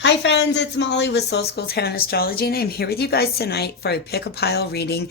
Hi friends, it's Molly with Soul School Tarot and Astrology, and I'm here with you guys tonight for a pick a pile reading.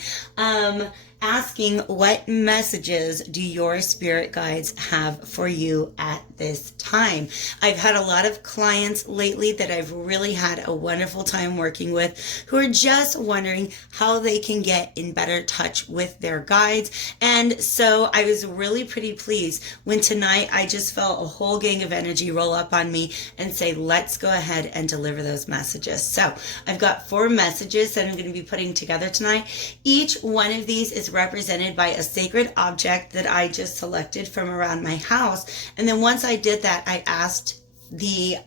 Asking what messages do your spirit guides have for you at this time? I've had a lot of clients lately that I've really had a wonderful time working with who are just wondering how they can get in better touch with their guides. And so I was really pretty pleased when tonight I just felt a whole gang of energy roll up on me and say, let's go ahead and deliver those messages. So I've got 4 messages that I'm going to be putting together tonight. Each one of these is represented by a sacred object that I just selected from around my house. And then once I did that, I asked the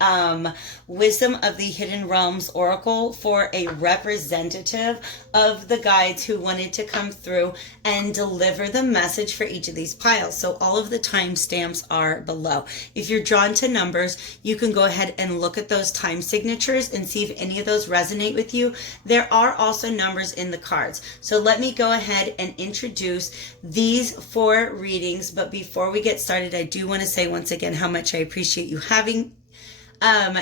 Wisdom of the Hidden Realms Oracle for a representative of the guides who wanted to come through and deliver the message for each of these piles. So all of the timestamps are below. If you're drawn to numbers, you can go ahead and look at those time signatures and see if any of those resonate with you. There are also numbers in the cards. So let me go ahead and introduce these 4 readings. But before we get started, I do want to say once again how much I appreciate you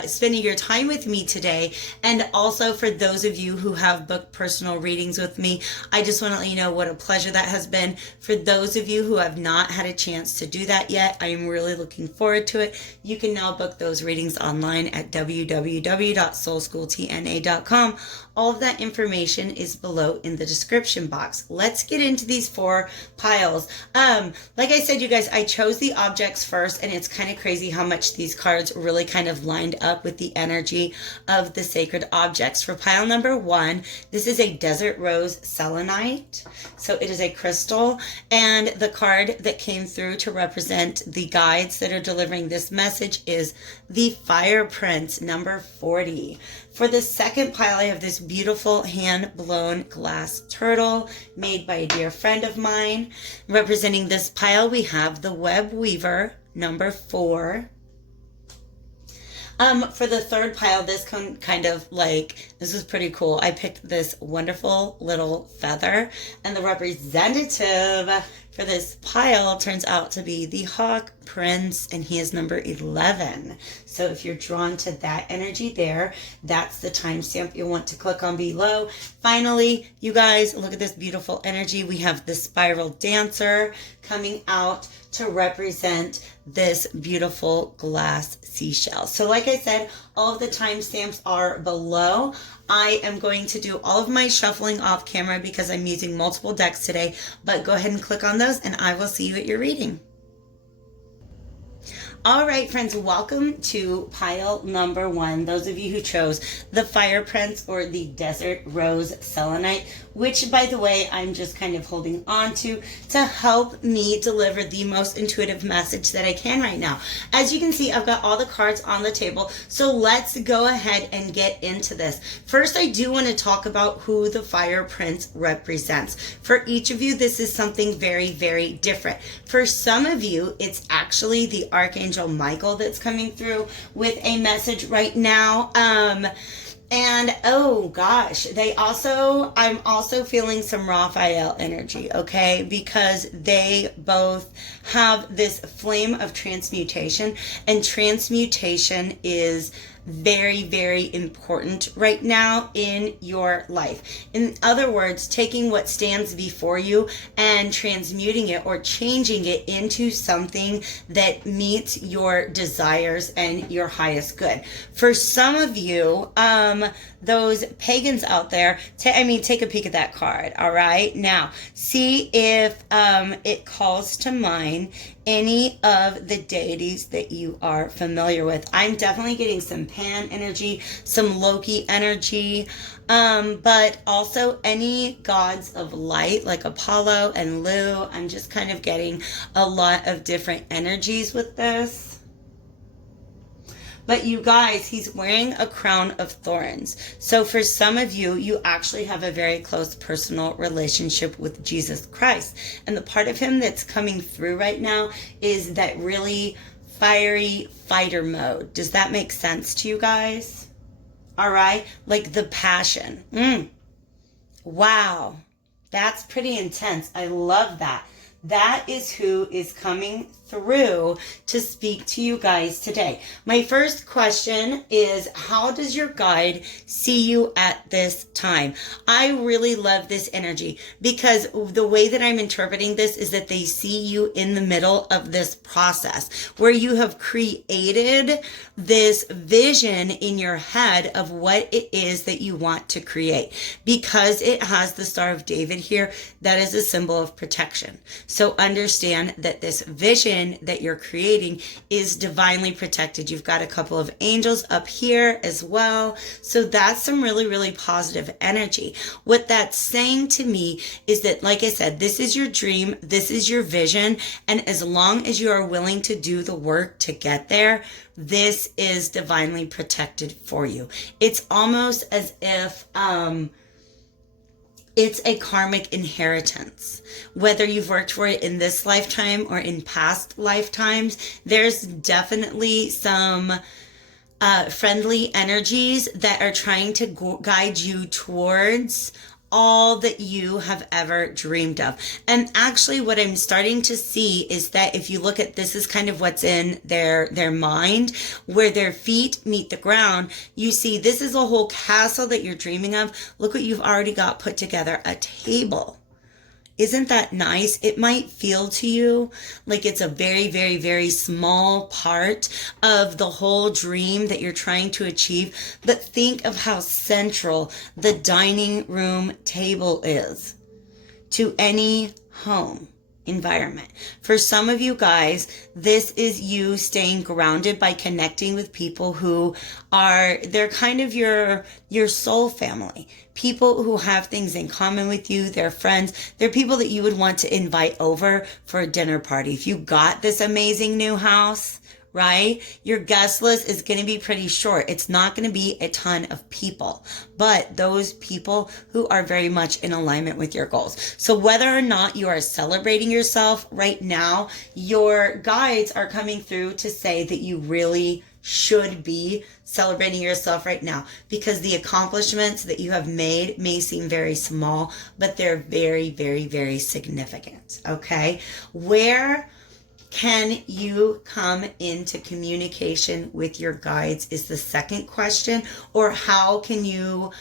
spending your time with me today. And also for those of you who have booked personal readings with me, I just want to let you know what a pleasure that has been. For those of you who have not had a chance to do that yet, I am really looking forward to it. You can now book those readings online at www.soulschooltna.com. All of that information is below in the description box. Let's get into these 4 piles. Like I said, you guys, I chose the objects first, and it's kind of crazy how much these cards really kind of lined up with the energy of the sacred objects. For pile number 1, this is a desert rose selenite. So it is a crystal, and the card that came through to represent the guides that are delivering this message is the Fire Prince, number 40. For the second pile, I have this beautiful hand-blown glass turtle made by a dear friend of mine. Representing this pile, we have the Web Weaver, number 4. For the third pile, this was pretty cool. I picked this wonderful little feather, and the representative for this pile turns out to be the Hawk Prince, and he is number 11. So if you're drawn to that energy there, that's the timestamp you'll want to click on below. Finally, you guys, look at this beautiful energy. We have the Spiral Dancer coming out to represent this beautiful glass seashell. So like I said, all of the timestamps are below. I am going to do all of my shuffling off camera because I'm using multiple decks today, but go ahead and click on those and I will see you at your reading. All right, friends, welcome to pile number 1. Those of you who chose the Fire Prince or the Desert Rose Selenite, which, by the way, I'm just kind of holding on to help me deliver the most intuitive message that I can right now. As you can see, I've got all the cards on the table, so let's go ahead and get into this. First, I do want to talk about who the Fire Prince represents. For each of you, this is something very, very different. For some of you, it's actually the Archangel Michael that's coming through with a message right now. And oh gosh, I'm also feeling some Raphael energy, okay? Because they both have this flame of transmutation, and transmutation is very, very important right now in your life. In other words, taking what stands before you and transmuting it or changing it into something that meets your desires and your highest good. For some of you, those pagans out there, take a peek at that card, all right? Now, see if it calls to mind any of the deities that you are familiar with. I'm definitely getting some Pan energy, some Loki energy, but also any gods of light like Apollo and Lu. I'm just kind of getting a lot of different energies with this. But you guys, he's wearing a crown of thorns. So for some of you, you actually have a very close personal relationship with Jesus Christ. And the part of him that's coming through right now is that really fiery fighter mode. Does that make sense to you guys? All right? Like the passion. Wow. That's pretty intense. I love that. That is who is coming through to speak to you guys today. My first question is, how does your guide see you at this time? I really love this energy because the way that I'm interpreting this is that they see you in the middle of this process where you have created this vision in your head of what it is that you want to create. Because it has the Star of David here, that is a symbol of protection. So understand that this vision that you're creating is divinely protected. You've got a couple of angels up here as well. So that's some really, really positive energy. What that's saying to me is that, like I said, this is your dream, this is your vision, and as long as you are willing to do the work to get there, this is divinely protected for you. It's almost as if it's a karmic inheritance. Whether you've worked for it in this lifetime or in past lifetimes, there's definitely some friendly energies that are trying to guide you towards all that you have ever dreamed of. And actually what I'm starting to see is that if you look at this is kind of what's in their mind, where their feet meet the ground, you see this is a whole castle that you're dreaming of. Look what you've already got put together, a table. Isn't that nice? It might feel to you like it's a very, very, very small part of the whole dream that you're trying to achieve, but think of how central the dining room table is to any home environment. For some of you guys, this is you staying grounded by connecting with people who they're kind of your soul family. People who have things in common with you, they're friends. They're people that you would want to invite over for a dinner party. If you got this amazing new house, right? Your guest list is going to be pretty short. It's not going to be a ton of people, but those people who are very much in alignment with your goals. So whether or not you are celebrating yourself right now, your guides are coming through to say that you really should be celebrating yourself right now, because the accomplishments that you have made may seem very small, but they're very, very, very significant. Okay. Where can you come into communication with your guides is the second question. Or how can you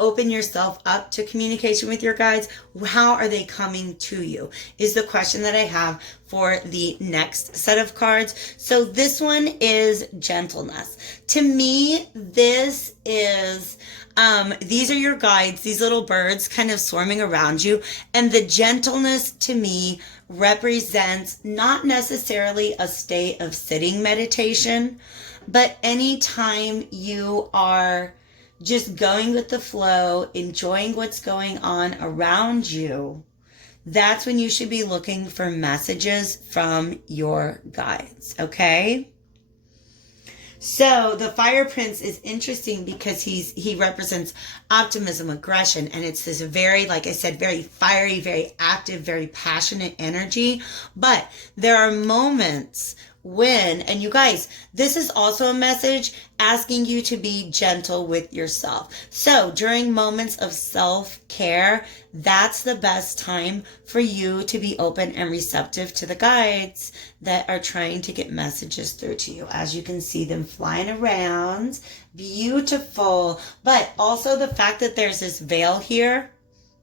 open yourself up to communication with your guides? How are they coming to you is the question that I have for the next set of cards. So this one is gentleness. To me, this is these are your guides, these little birds kind of swarming around you. And the gentleness to me represents not necessarily a state of sitting meditation, but anytime you are just going with the flow, enjoying what's going on around you, that's when you should be looking for messages from your guides, okay? So the Fire Prince is interesting because he represents optimism, aggression, and it's this very, like I said, very fiery, very active, very passionate energy. But there are moments when, and you guys, this is also a message asking you to be gentle with yourself. So during moments of self-care, that's the best time for you to be open and receptive to the guides that are trying to get messages through to you. As you can see them flying around, beautiful. But also the fact that there's this veil here,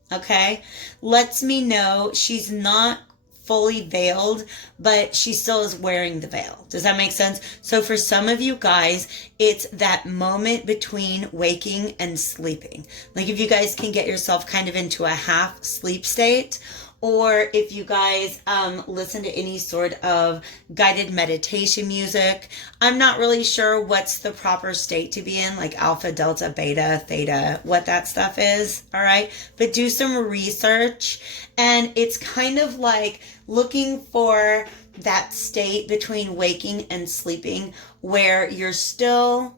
okay, lets me know she's not fully veiled, but she still is wearing the veil. Does that make sense? So for some of you guys, it's that moment between waking and sleeping. Like if you guys can get yourself kind of into a half sleep state, or if you guys listen to any sort of guided meditation music. I'm not really sure what's the proper state to be in, like alpha, delta, beta, theta, what that stuff is, all right? But do some research, and it's kind of like looking for that state between waking and sleeping where you're still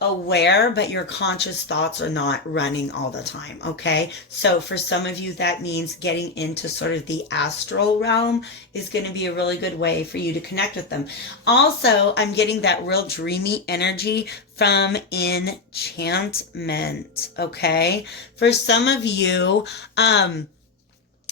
aware, but your conscious thoughts are not running all the time, okay? So for some of you, that means getting into sort of the astral realm is going to be a really good way for you to connect with them. Also, I'm getting that real dreamy energy from enchantment, okay? For some of you,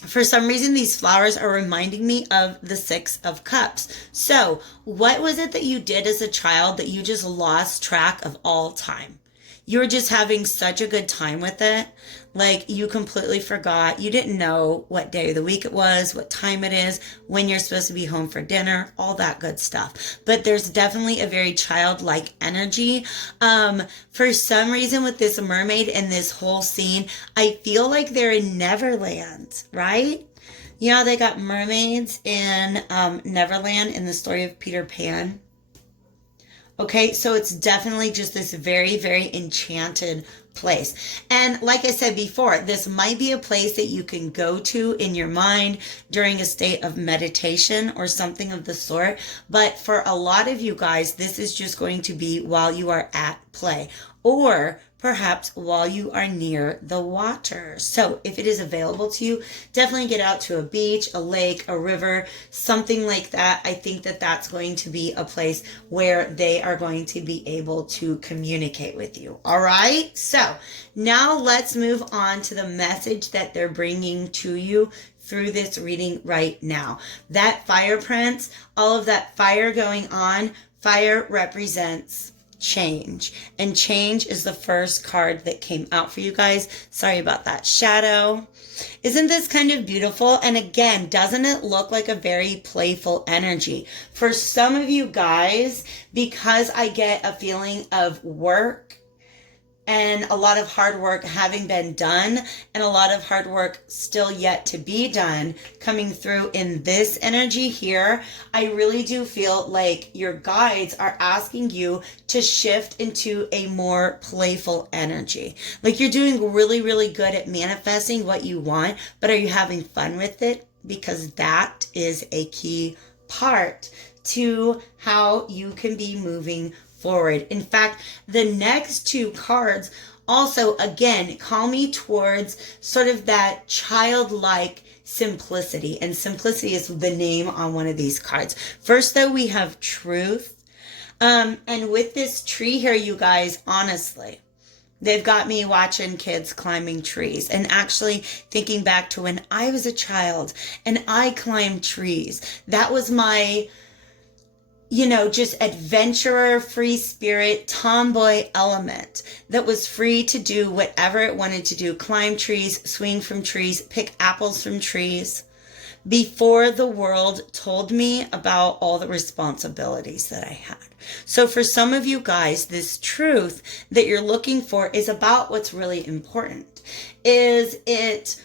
For some reason, these flowers are reminding me of the Six of Cups. So, what was it that you did as a child that you just lost track of all time? You were just having such a good time with it. Like, you completely forgot. You didn't know what day of the week it was, what time it is, when you're supposed to be home for dinner, all that good stuff. But there's definitely a very childlike energy. For some reason with this mermaid and this whole scene, I feel like they're in Neverland, right? You know, they got mermaids in Neverland in the story of Peter Pan. Okay, so it's definitely just this very, very enchanted place. And like I said before, this might be a place that you can go to in your mind during a state of meditation or something of the sort. But for a lot of you guys, this is just going to be while you are at play, or perhaps while you are near the water. So if it is available to you, definitely get out to a beach, a lake, a river, something like that. I think that that's going to be a place where they are going to be able to communicate with you. All right. So now let's move on to the message that they're bringing to you through this reading right now. That fire prince, all of that fire going on, fire represents change, and change is the first card that came out for you guys. Sorry about that shadow. Isn't this kind of beautiful? And again, doesn't it look like a very playful energy? For some of you guys, because I get a feeling of work and a lot of hard work having been done and a lot of hard work still yet to be done coming through in this energy here, I really do feel like your guides are asking you to shift into a more playful energy. Like you're doing really, really good at manifesting what you want, but are you having fun with it? Because that is a key part to how you can be moving forward. In fact, the next two cards also, again, call me towards sort of that childlike simplicity. And simplicity is the name on one of these cards. First, though, we have truth. And with this tree here, you guys, honestly, they've got me watching kids climbing trees and actually thinking back to when I was a child and I climbed trees. That was my, just adventurer, free spirit, tomboy element that was free to do whatever it wanted to do. Climb trees, swing from trees, pick apples from trees. Before the world told me about all the responsibilities that I had. So for some of you guys, this truth that you're looking for is about what's really important. Is it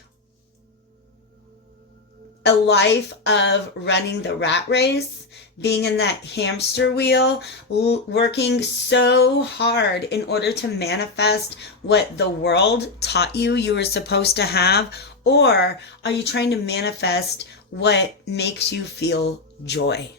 a life of running the rat race, being in that hamster wheel, working so hard in order to manifest what the world taught you were supposed to have? Or are you trying to manifest what makes you feel joy?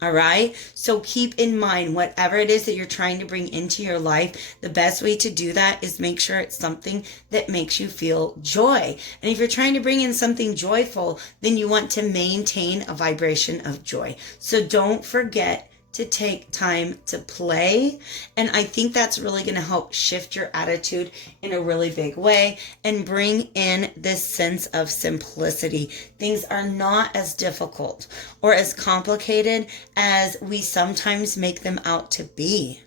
All right. So keep in mind, whatever it is that you're trying to bring into your life, the best way to do that is make sure it's something that makes you feel joy. And if you're trying to bring in something joyful, then you want to maintain a vibration of joy. So don't forget to take time to play. And I think that's really going to help shift your attitude in a really big way and bring in this sense of simplicity. Things are not as difficult or as complicated as we sometimes make them out to be.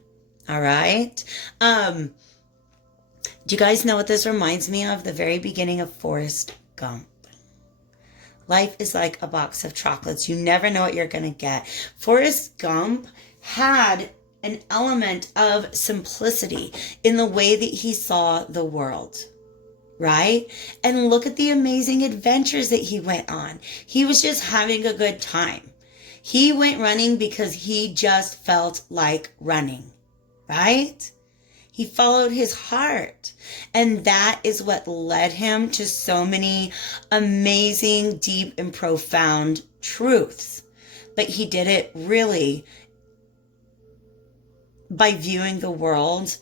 All right. Do you guys know what this reminds me of? The very beginning of Forrest Gump. Life is like a box of chocolates. You never know what you're going to get. Forrest Gump had an element of simplicity in the way that he saw the world, right? And look at the amazing adventures that he went on. He was just having a good time. He went running because he just felt like running, right? He followed his heart. And that is what led him to so many amazing, deep, and profound truths. But he did it really by viewing the world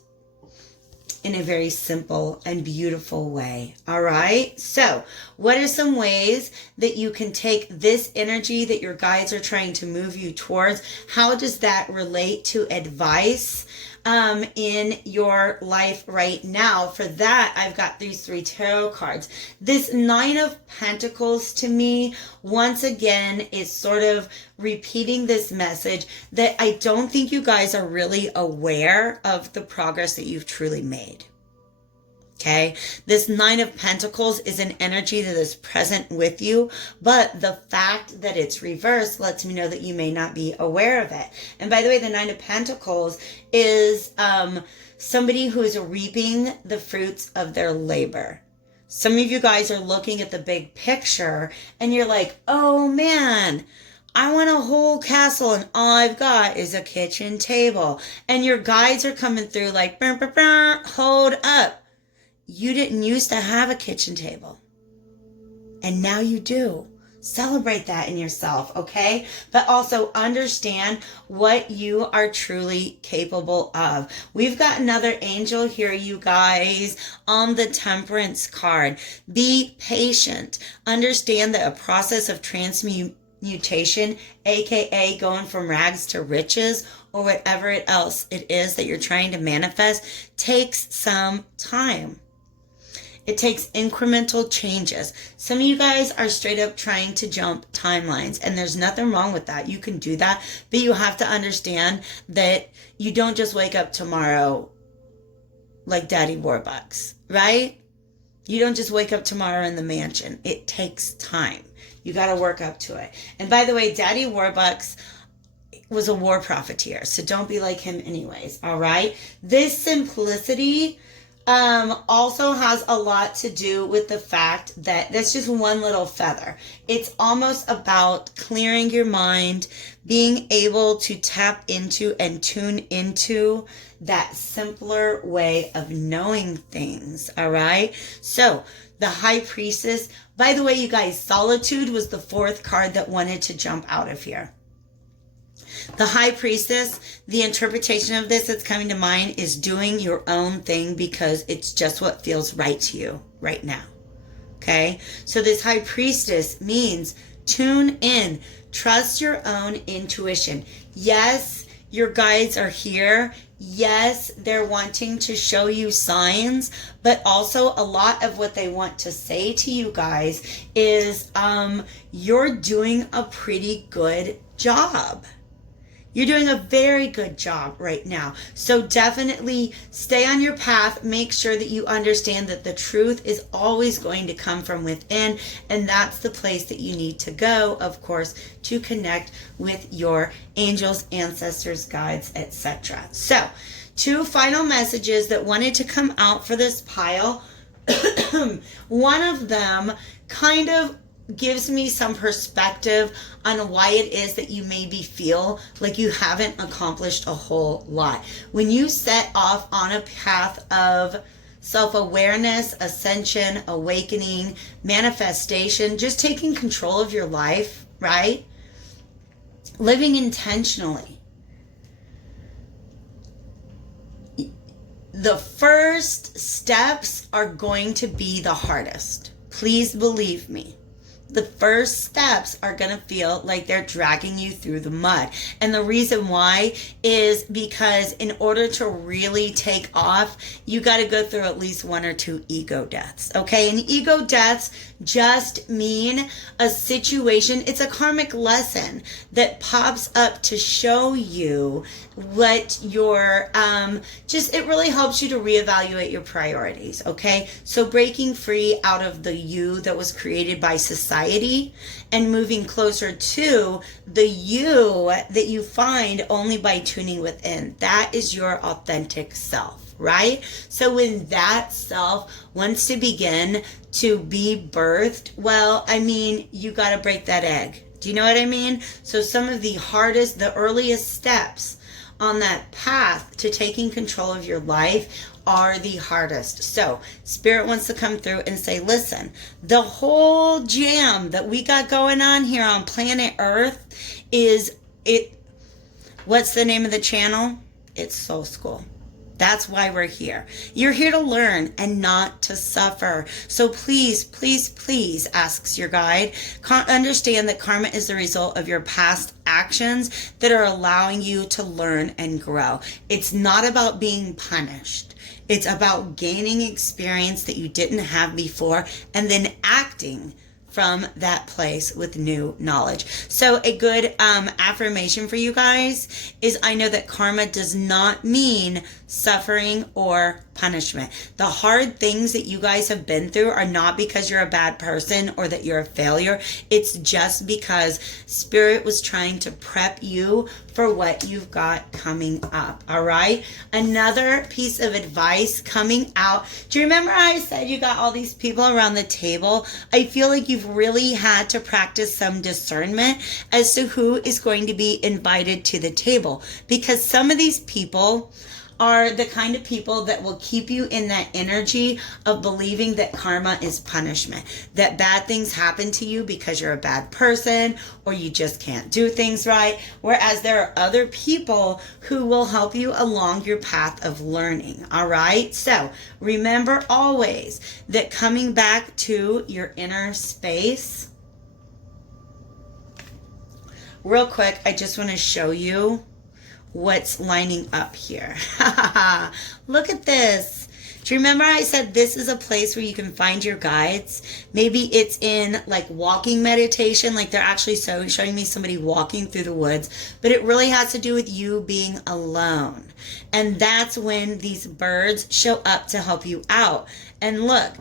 in a very simple and beautiful way. All right. So what are some ways that you can take this energy that your guides are trying to move you towards? How does that relate to advice in your life right now. For that, I've got these 3 tarot cards. This 9 of Pentacles to me, once again, is sort of repeating this message that I don't think you guys are really aware of the progress that you've truly made. Okay, this 9 of Pentacles is an energy that is present with you, but the fact that it's reversed lets me know that you may not be aware of it. And by the way, the 9 of Pentacles is somebody who is reaping the fruits of their labor. Some of you guys are looking at the big picture and you're like, oh man, I want a whole castle and all I've got is a kitchen table. And your guides are coming through like, burr, burr, burr, hold up. You didn't used to have a kitchen table. And now you do. Celebrate that in yourself, okay? But also understand what you are truly capable of. We've got another angel here, you guys, on the Temperance card. Be patient. Understand that a process of transmutation, aka going from rags to riches, or whatever else it is that you're trying to manifest, takes some time. It takes incremental changes. Some of you guys are straight up trying to jump timelines, and there's nothing wrong with that. You can do that, but you have to understand that you don't just wake up tomorrow like Daddy Warbucks, right? You don't just wake up tomorrow in the mansion. It takes time. You got to work up to it. And by the way, Daddy Warbucks was a war profiteer, so don't be like him anyways, all right? This simplicity also has a lot to do with the fact that that's just one little feather. It's almost about clearing your mind, being able to tap into and tune into that simpler way of knowing things, all right? So the High Priestess, by the way, you guys, Solitude was the 4th card that wanted to jump out of here. The High Priestess, the interpretation of this that's coming to mind is doing your own thing because it's just what feels right to you right now. Okay? So this High Priestess means tune in, trust your own intuition. Yes, your guides are here. Yes, they're wanting to show you signs, but also a lot of what they want to say to you guys is you're doing a pretty good job. You're doing a very good job right now. So definitely stay on your path. Make sure that you understand that the truth is always going to come from within. And that's the place that you need to go, of course, to connect with your angels, ancestors, guides, etc. So 2 final messages that wanted to come out for this pile. One of them kind of gives me some perspective on why it is that you maybe feel like you haven't accomplished a whole lot. When you set off on a path of self-awareness, ascension, awakening, manifestation, just taking control of your life, right? Living intentionally. The first steps are going to be the hardest. Please believe me. The first steps are going to feel like they're dragging you through the mud. And the reason why is because in order to really take off, you got to go through at least 1 or 2 ego deaths. Okay. And ego deaths just mean a situation. It's a karmic lesson that pops up to show you what your, it really helps you to reevaluate your priorities. Okay. So breaking free out of the you that was created by society and moving closer to the you that you find only by tuning within. That is your authentic self, right? So when that self wants to begin to be birthed, well, I mean, you got to break that egg. Do you know what I mean? So some of the hardest, the earliest steps on that path to taking control of your life are the hardest. So Spirit wants to come through and say, listen, the whole jam that we got going on here on planet Earth is it. What's the name of the channel? It's Soul School. That's why we're here. You're here to learn and not to suffer. So please, please, please, asks your guide, understand that karma is the result of your past actions that are allowing you to learn and grow. It's not about being punished. It's about gaining experience that you didn't have before and then acting from that place with new knowledge. So a good affirmation for you guys is, I know that karma does not mean suffering or punishment. The hard things that you guys have been through are not because you're a bad person or that you're a failure. It's just because Spirit was trying to prep you for what you've got coming up. All right. Another piece of advice coming out. Do you remember I said you got all these people around the table? I feel like you've really had to practice some discernment as to who is going to be invited to the table, because some of these people are the kind of people that will keep you in that energy of believing that karma is punishment, that bad things happen to you because you're a bad person or you just can't do things right. Whereas there are other people who will help you along your path of learning. All right. So remember always that coming back to your inner space. Real quick, I just want to show you what's lining up here. Look at this. Do you remember I said this is a place where you can find your guides? Maybe it's in like walking meditation, like they're actually showing me somebody walking through the woods, but it really has to do with you being alone. And that's when these birds show up to help you out. And look,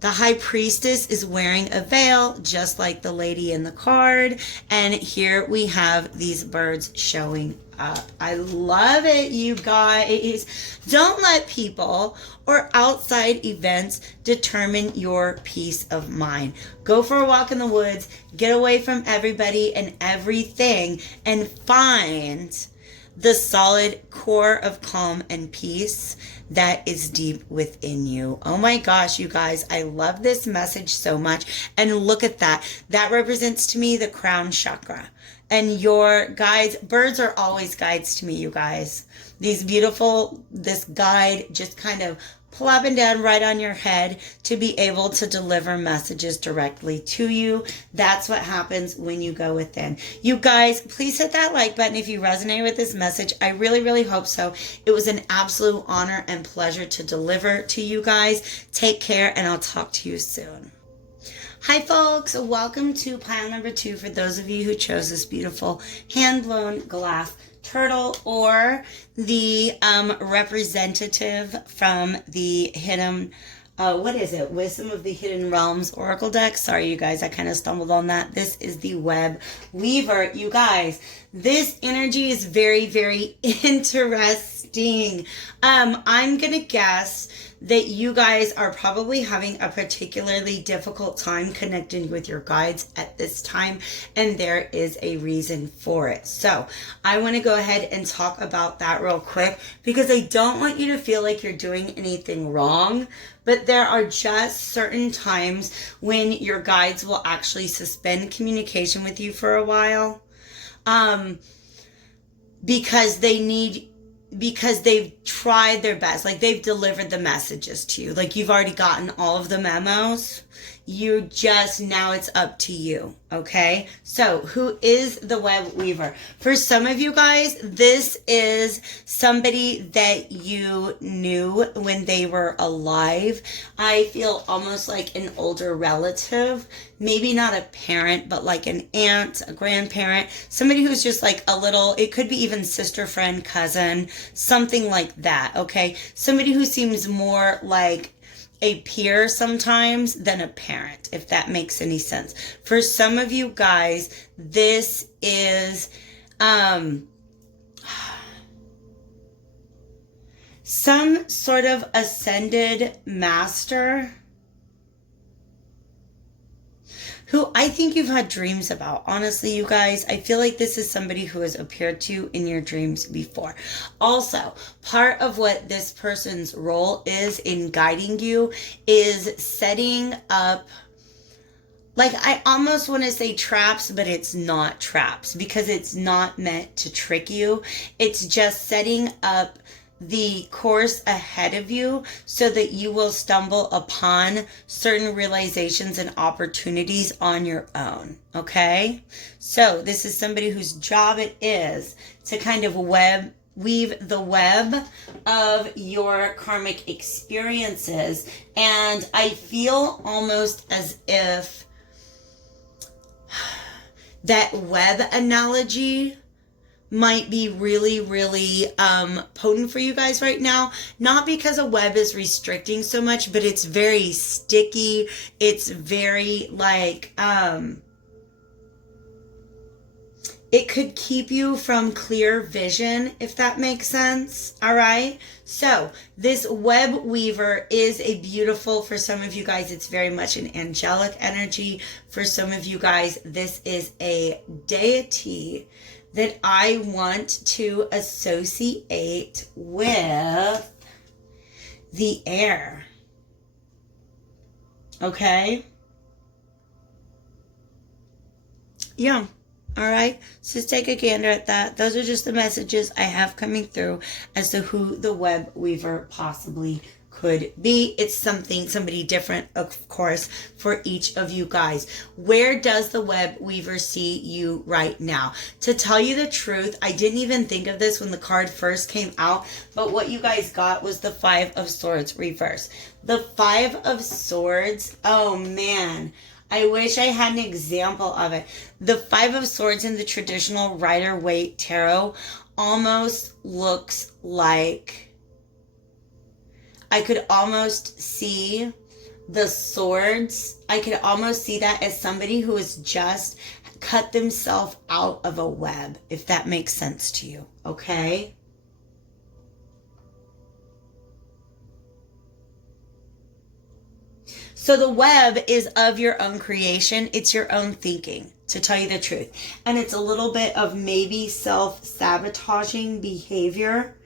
the High Priestess is wearing a veil, just like the lady in the card. And here we have these birds showing up. I love it, you guys. Don't let people or outside events determine your peace of mind. Go for a walk in the woods, get away from everybody and everything, and find the solid core of calm and peace that is deep within you. Oh my gosh, you guys, I love this message so much. And look at that. That represents to me the crown chakra. And your guides, birds are always guides to me, you guys. These beautiful, this guide just kind of plopping down right on your head to be able to deliver messages directly to you. That's what happens when you go within. You guys, please hit that like button if you resonate with this message. I really, really hope so. It was an absolute honor and pleasure to deliver to you guys. Take care, and I'll talk to you soon. Hi folks, welcome to pile number 2 for those of you who chose this beautiful hand-blown glass turtle, or the representative from the hidden, what is it? Wisdom of the Hidden Realms Oracle deck. Sorry, you guys, I kind of stumbled on that. This is the Web Weaver. You guys, this energy is very, very interesting. I'm going to guess that you guys are probably having a particularly difficult time connecting with your guides at this time, and there is a reason for it. So I want to go ahead and talk about that real quick, because I don't want you to feel like you're doing anything wrong, but there are just certain times when your guides will actually suspend communication with you for a while, because they've tried their best. Like, they've delivered the messages to you. Like, you've already gotten all of the memos. Now it's up to you. Okay. So who is the Web Weaver? For some of you guys, this is somebody that you knew when they were alive. I feel almost like an older relative, maybe not a parent, but like an aunt, a grandparent, somebody who's just like a little, it could be even sister, friend, cousin, something like that. Okay. Somebody who seems more like a peer sometimes than a parent, if that makes any sense. For some of you guys, this is some sort of ascended master who I think you've had dreams about. Honestly, you guys, I feel like this is somebody who has appeared to you in your dreams before. Also, part of what this person's role is in guiding you is setting up, like, I almost want to say traps, but it's not traps, because it's not meant to trick you. It's just setting up the course ahead of you so that you will stumble upon certain realizations and opportunities on your own. Okay? So this is somebody whose job it is to kind of weave the web of your karmic experiences. And I feel almost as if that web analogy might be really, really potent for you guys right now. Not because a web is restricting so much, but it's very sticky. It's very like, it could keep you from clear vision, if that makes sense. All right. So this web weaver is a beautiful, for some of you guys, it's very much an angelic energy. For some of you guys, this is a deity that I want to associate with the air. Okay? Yeah. All right, so just take a gander at that. Those are just the messages I have coming through as to who the web weaver possibly could be. It's somebody different, of course, for each of you guys. Where does the web weaver see you right now? To tell you the truth, I didn't even think of this when the card first came out, but what you guys got was the Five of Swords reverse. The Five of Swords, oh man, I wish I had an example of it. The Five of Swords in the traditional Rider-Waite tarot almost looks like, I could almost see the swords. I could almost see that as somebody who has just cut themselves out of a web, if that makes sense to you, okay? So the web is of your own creation. It's your own thinking, to tell you the truth. And it's a little bit of maybe self-sabotaging behavior.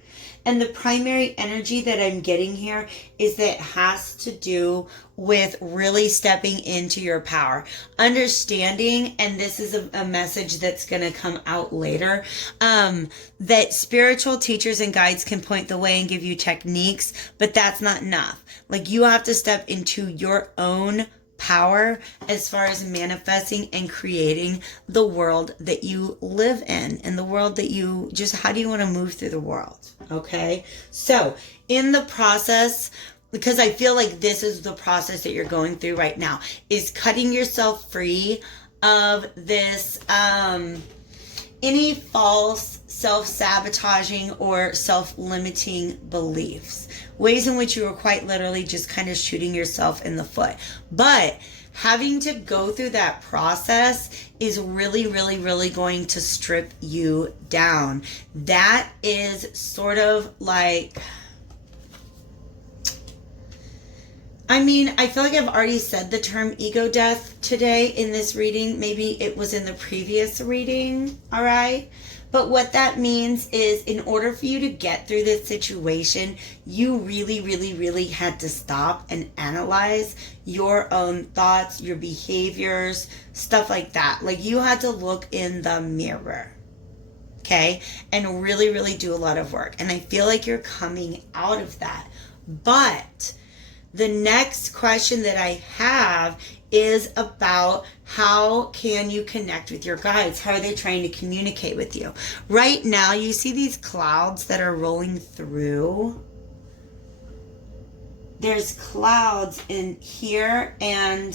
And the primary energy that I'm getting here is that it has to do with really stepping into your power. Understanding, and this is a message that's going to come out later, that spiritual teachers and guides can point the way and give you techniques, but that's not enough. Like, you have to step into your own power as far as manifesting and creating the world that you live in, and the world that you just, how do you want to move through the world? Okay. So in the process, because I feel like this is the process that you're going through right now, is cutting yourself free of this, any false self-sabotaging or self-limiting beliefs, ways in which you are quite literally just kind of shooting yourself in the foot. But having to go through that process is really, really, really going to strip you down. That is sort of like, I mean, I feel like I've already said the term ego death today in this reading. Maybe it was in the previous reading, all right? But what that means is, in order for you to get through this situation, you really, really, really had to stop and analyze your own thoughts, your behaviors, stuff like that. Like, you had to look in the mirror, okay? And really, really do a lot of work. And I feel like you're coming out of that. But the next question that I have is about, how can you connect with your guides? How are they trying to communicate with you? Right now, you see these clouds that are rolling through. There's clouds in here and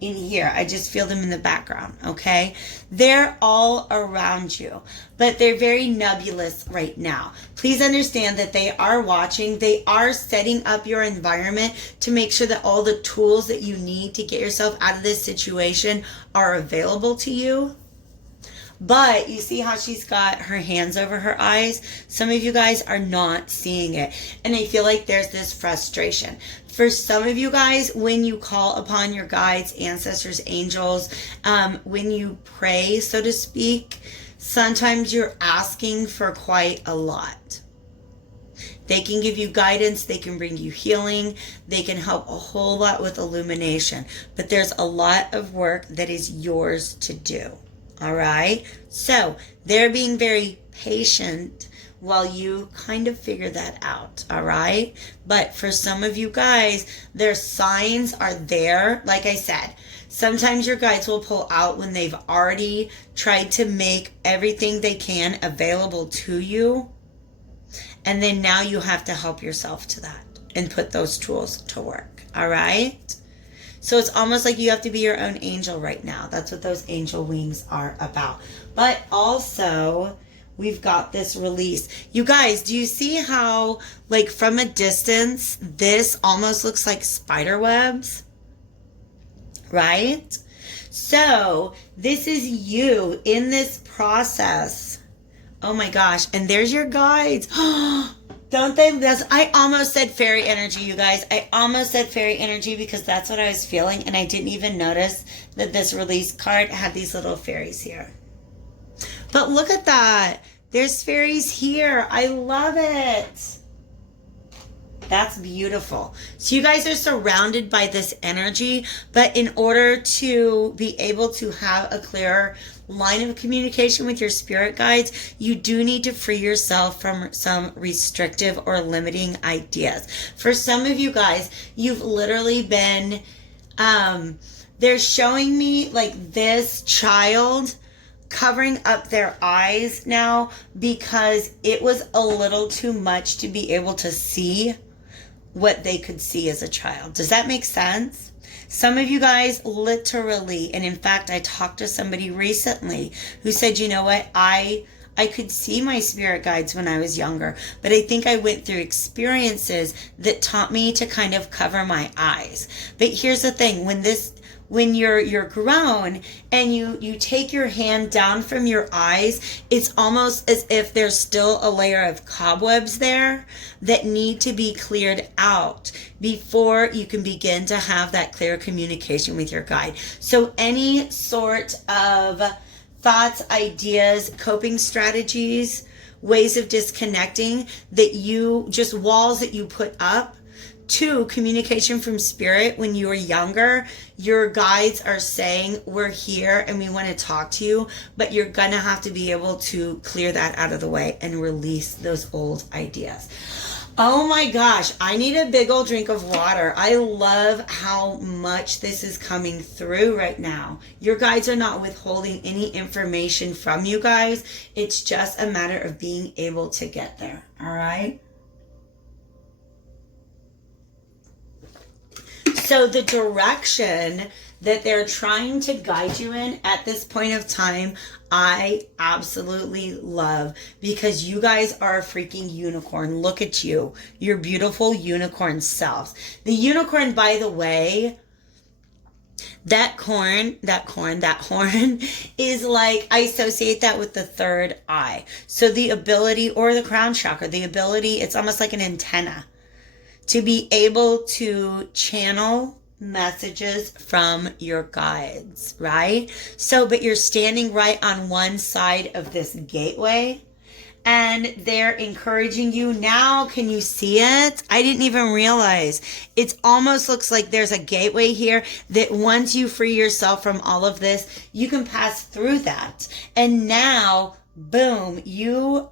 in here. I just feel them in the background, okay? They're all around you, but they're very nebulous right now. Please understand that they are watching. They are setting up your environment to make sure that all the tools that you need to get yourself out of this situation are available to you. But you see how she's got her hands over her eyes? Some of you guys are not seeing it. And I feel like there's this frustration. For some of you guys, when you call upon your guides, ancestors, angels, when you pray, so to speak, sometimes you're asking for quite a lot. They can give you guidance. They can bring you healing. They can help a whole lot with illumination. But there's a lot of work that is yours to do. All right. So they're being very patient while you kind of figure that out, all right? But for some of you guys, their signs are there. Like I said, sometimes your guides will pull out when they've already tried to make everything they can available to you. And then now you have to help yourself to that and put those tools to work, all right? So it's almost like you have to be your own angel right now. That's what those angel wings are about. But also, we've got this release. You guys, do you see how, like, from a distance, this almost looks like spider webs? Right? So, this is you in this process. Oh my gosh. And there's your guides. Don't they? I almost said fairy energy, you guys. I almost said fairy energy because that's what I was feeling. And I didn't even notice that this release card had these little fairies here. But look at that. There's fairies here. I love it. That's beautiful. So you guys are surrounded by this energy, but in order to be able to have a clearer line of communication with your spirit guides, you do need to free yourself from some restrictive or limiting ideas. For some of you guys, you've literally been, they're showing me like this child covering up their eyes now because it was a little too much to be able to see what they could see as a child. Does that make sense? Some of you guys literally, and in fact, I talked to somebody recently who said, you know what, I could see my spirit guides when I was younger, but I think I went through experiences that taught me to kind of cover my eyes. But here's the thing, when you're grown and you take your hand down from your eyes, it's almost as if there's still a layer of cobwebs there that need to be cleared out before you can begin to have that clear communication with your guide. So any sort of thoughts, ideas, coping strategies, ways of disconnecting that you, just walls that you put up to communication from spirit when you were younger, your guides are saying, we're here and we want to talk to you, but you're gonna have to be able to clear that out of the way and release those old ideas. Oh my gosh, I need a big old drink of water. I love how much this is coming through right now. Your guides are not withholding any information from you guys. It's just a matter of being able to get there, all right? So the direction that they're trying to guide you in at this point of time, I absolutely love, because you guys are a freaking unicorn. Look at you, your beautiful unicorn selves. The unicorn, by the way, that horn is like, I associate that with the third eye. So the ability, or the crown chakra, the ability, it's almost like an antenna to be able to channel messages from your guides, right? So, but you're standing right on one side of this gateway and they're encouraging you. Now, can you see it? I didn't even realize. It almost looks like there's a gateway here that once you free yourself from all of this, you can pass through that. And now, boom, you're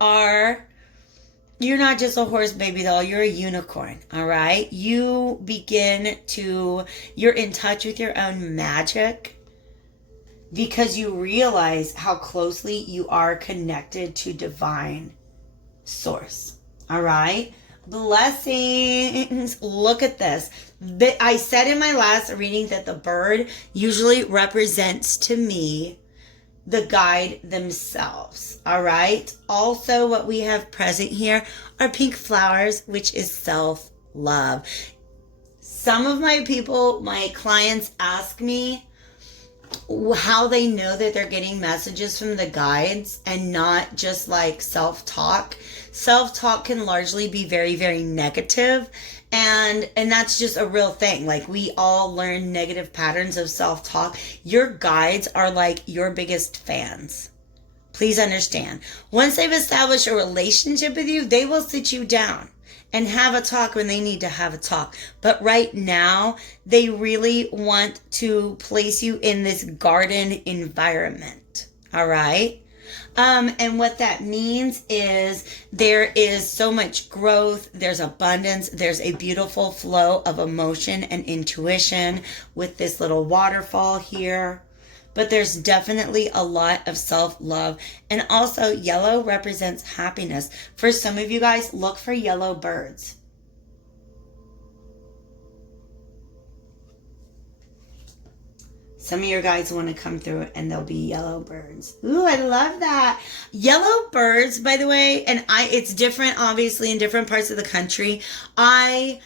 not just a horse baby doll, you're a unicorn, all right? You're in touch with your own magic because you realize how closely you are connected to divine source, all right? Blessings. Look at this. I said in my last reading that the bird usually represents to me the guide themselves, all right? Also, what we have present here are pink flowers, which is self-love. Some of my clients ask me how they know that they're getting messages from the guides and not just like self-talk. Self-talk can largely be very, very negative. And that's just a real thing. Like, we all learn negative patterns of self-talk. Your guides are like your biggest fans. Please understand. Once they've established a relationship with you, they will sit you down and have a talk when they need to have a talk. But right now, they really want to place you in this garden environment. All right? And what that means is there is so much growth, there's abundance, there's a beautiful flow of emotion and intuition with this little waterfall here. But there's definitely a lot of self-love. And also, yellow represents happiness. For some of you guys, look for yellow birds. Some of your guys want to come through and there'll be yellow birds. Ooh, I love that. Yellow birds, by the way, and it's different, obviously, in different parts of the country. I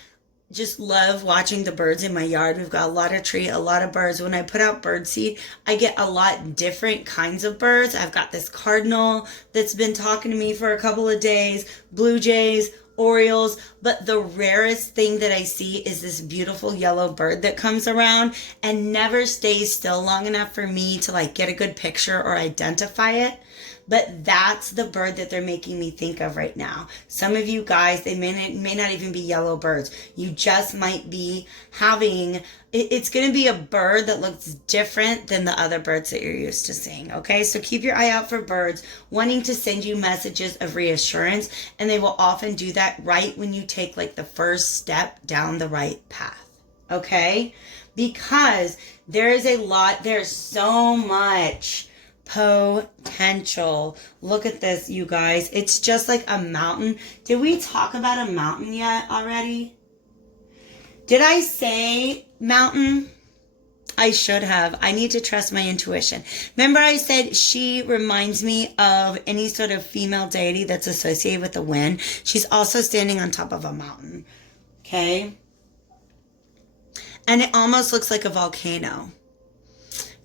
just love watching the birds in my yard. We've got a lot of tree, a lot of birds. When I put out bird seed, I get a lot different kinds of birds. I've got this cardinal that's been talking to me for a couple of days, blue jays, Orioles, but the rarest thing that I see is this beautiful yellow bird that comes around and never stays still long enough for me to like get a good picture or identify it. But that's the bird that they're making me think of right now. Some of you guys, they may not even be yellow birds. You just might be having, it's going to be a bird that looks different than the other birds that you're used to seeing. Okay, so keep your eye out for birds wanting to send you messages of reassurance. And they will often do that right when you take like the first step down the right path. Okay, because there's so much potential. Look at this, you guys. It's just like a mountain. Did we talk about a mountain yet already? Did I say mountain? I should have. I need to trust my intuition. Remember I said she reminds me of any sort of female deity that's associated with the wind. She's also standing on top of a mountain. Okay? And it almost looks like a volcano.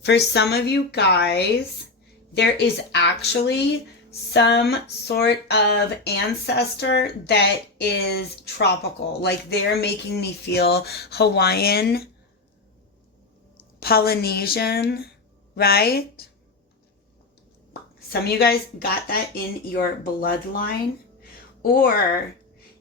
For some of you guys, there is actually some sort of ancestor that is tropical. Like they're making me feel Hawaiian, Polynesian, right? Some of you guys got that in your bloodline or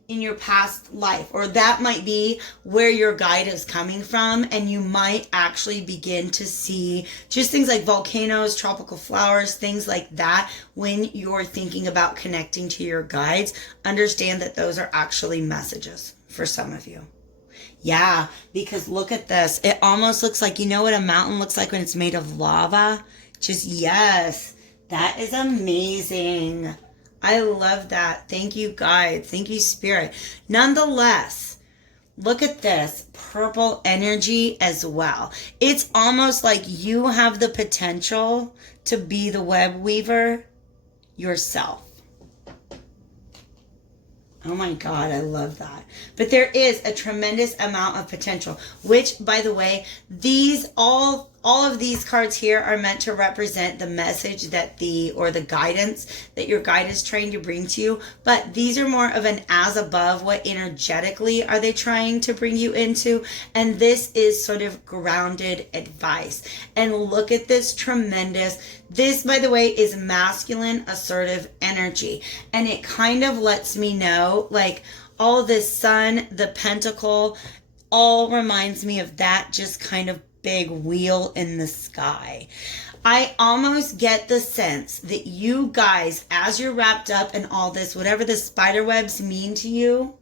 in your past life, or that might be where your guide is coming from, and you might actually begin to see just things like volcanoes, tropical flowers, things like that. When you're thinking about connecting to your guides, understand that those are actually messages for some of you. Yeah, because look at this. It almost looks like, you know what a mountain looks like when it's made of lava? Just, yes, that is amazing. I love that. Thank you, guide. Thank you, spirit. Nonetheless, look at this purple energy as well. It's almost like you have the potential to be the web weaver yourself. Oh my God, I love that. But there is a tremendous amount of potential, which, by the way, all of these cards here are meant to represent the message that the guidance that your guide is trying to bring to you. But these are more of an as above, what energetically are they trying to bring you into? And this is sort of grounded advice. And look at this this, by the way, is masculine assertive energy. And it kind of lets me know, like, all this sun, the pentacle, all reminds me of that just kind of big wheel in the sky. I almost get the sense that you guys, as you're wrapped up in all this, whatever the spider webs mean to you,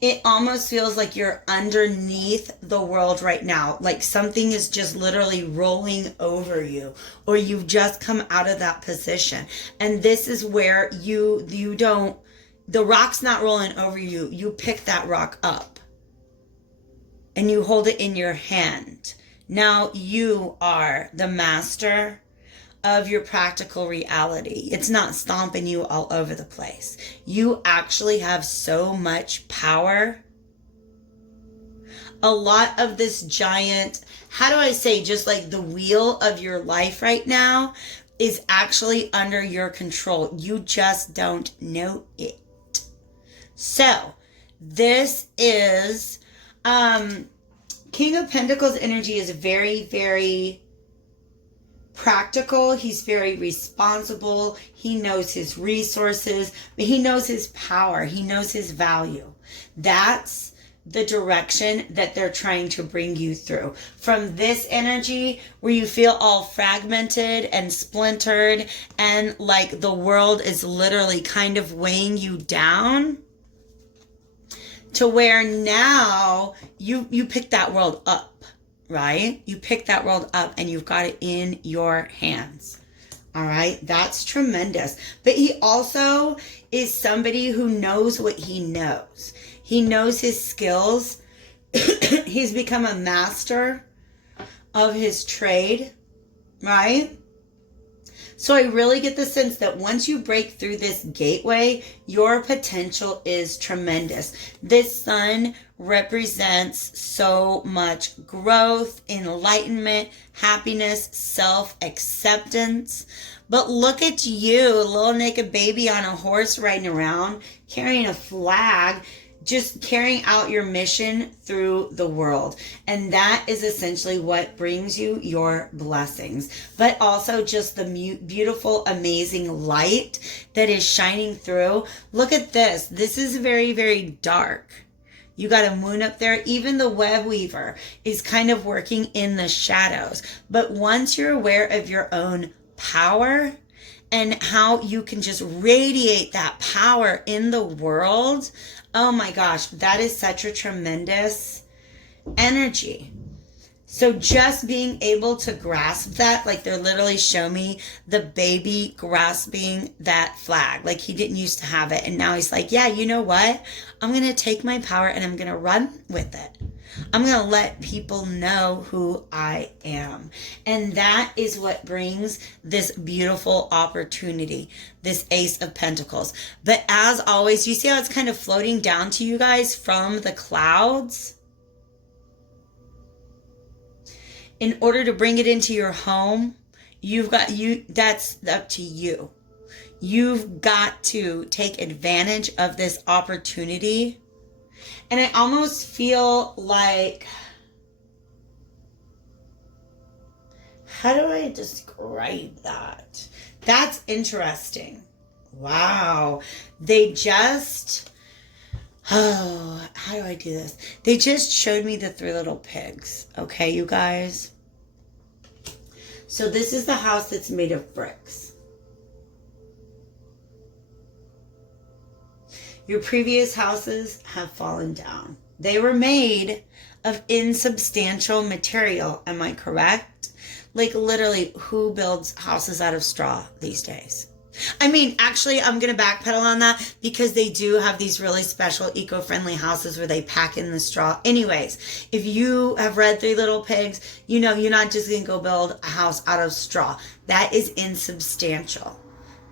it almost feels like you're underneath the world right now. Like something is just literally rolling over you, or you've just come out of that position. And this is where the rock's not rolling over you. You pick that rock up and you hold it in your hand. Now you are the master of your practical reality. It's not stomping you all over the place. You actually have so much power. A lot of this giant, how do I say, just like the wheel of your life right now is actually under your control. You just don't know it. So this is King of Pentacles energy is very, very practical. He's very responsible. He knows his resources, but he knows his power. He knows his value. That's the direction that they're trying to bring you through. From this energy where you feel all fragmented and splintered and like the world is literally kind of weighing you down, to where now you pick that world up, right? You pick that world up and you've got it in your hands. All right, that's tremendous. But he also is somebody who knows what he knows. He knows his skills. He's become a master of his trade, right? So I really get the sense that once you break through this gateway, your potential is tremendous. This sun represents so much growth, enlightenment, happiness, self-acceptance. But look at you, a little naked baby on a horse riding around, carrying a flag, just carrying out your mission through the world. And that is essentially what brings you your blessings. But also just the beautiful, amazing light that is shining through. Look at this. This is very, very dark. You got a moon up there. Even the web weaver is kind of working in the shadows. But once you're aware of your own power and how you can just radiate that power in the world, oh my gosh, that is such a tremendous energy. So just being able to grasp that, like they're literally show me the baby grasping that flag. Like he didn't used to have it. And now he's like, yeah, you know what? I'm going to take my power and I'm going to run with it. I'm going to let people know who I am. And that is what brings this beautiful opportunity, this Ace of Pentacles. But as always, you see how it's kind of floating down to you guys from the clouds? In order to bring it into your home, that's up to you. You've got to take advantage of this opportunity. And I almost feel like, how do I describe that? That's interesting. Wow. How do I do this? They just showed me the 3 little pigs. Okay, you guys? So this is the house that's made of bricks. Your previous houses have fallen down. They were made of insubstantial material. Am I correct? Like literally, who builds houses out of straw these days? I mean, actually, I'm going to backpedal on that because they do have these really special eco-friendly houses where they pack in the straw. Anyways, if you have read 3 Little Pigs, you know you're not just going to go build a house out of straw. That is insubstantial.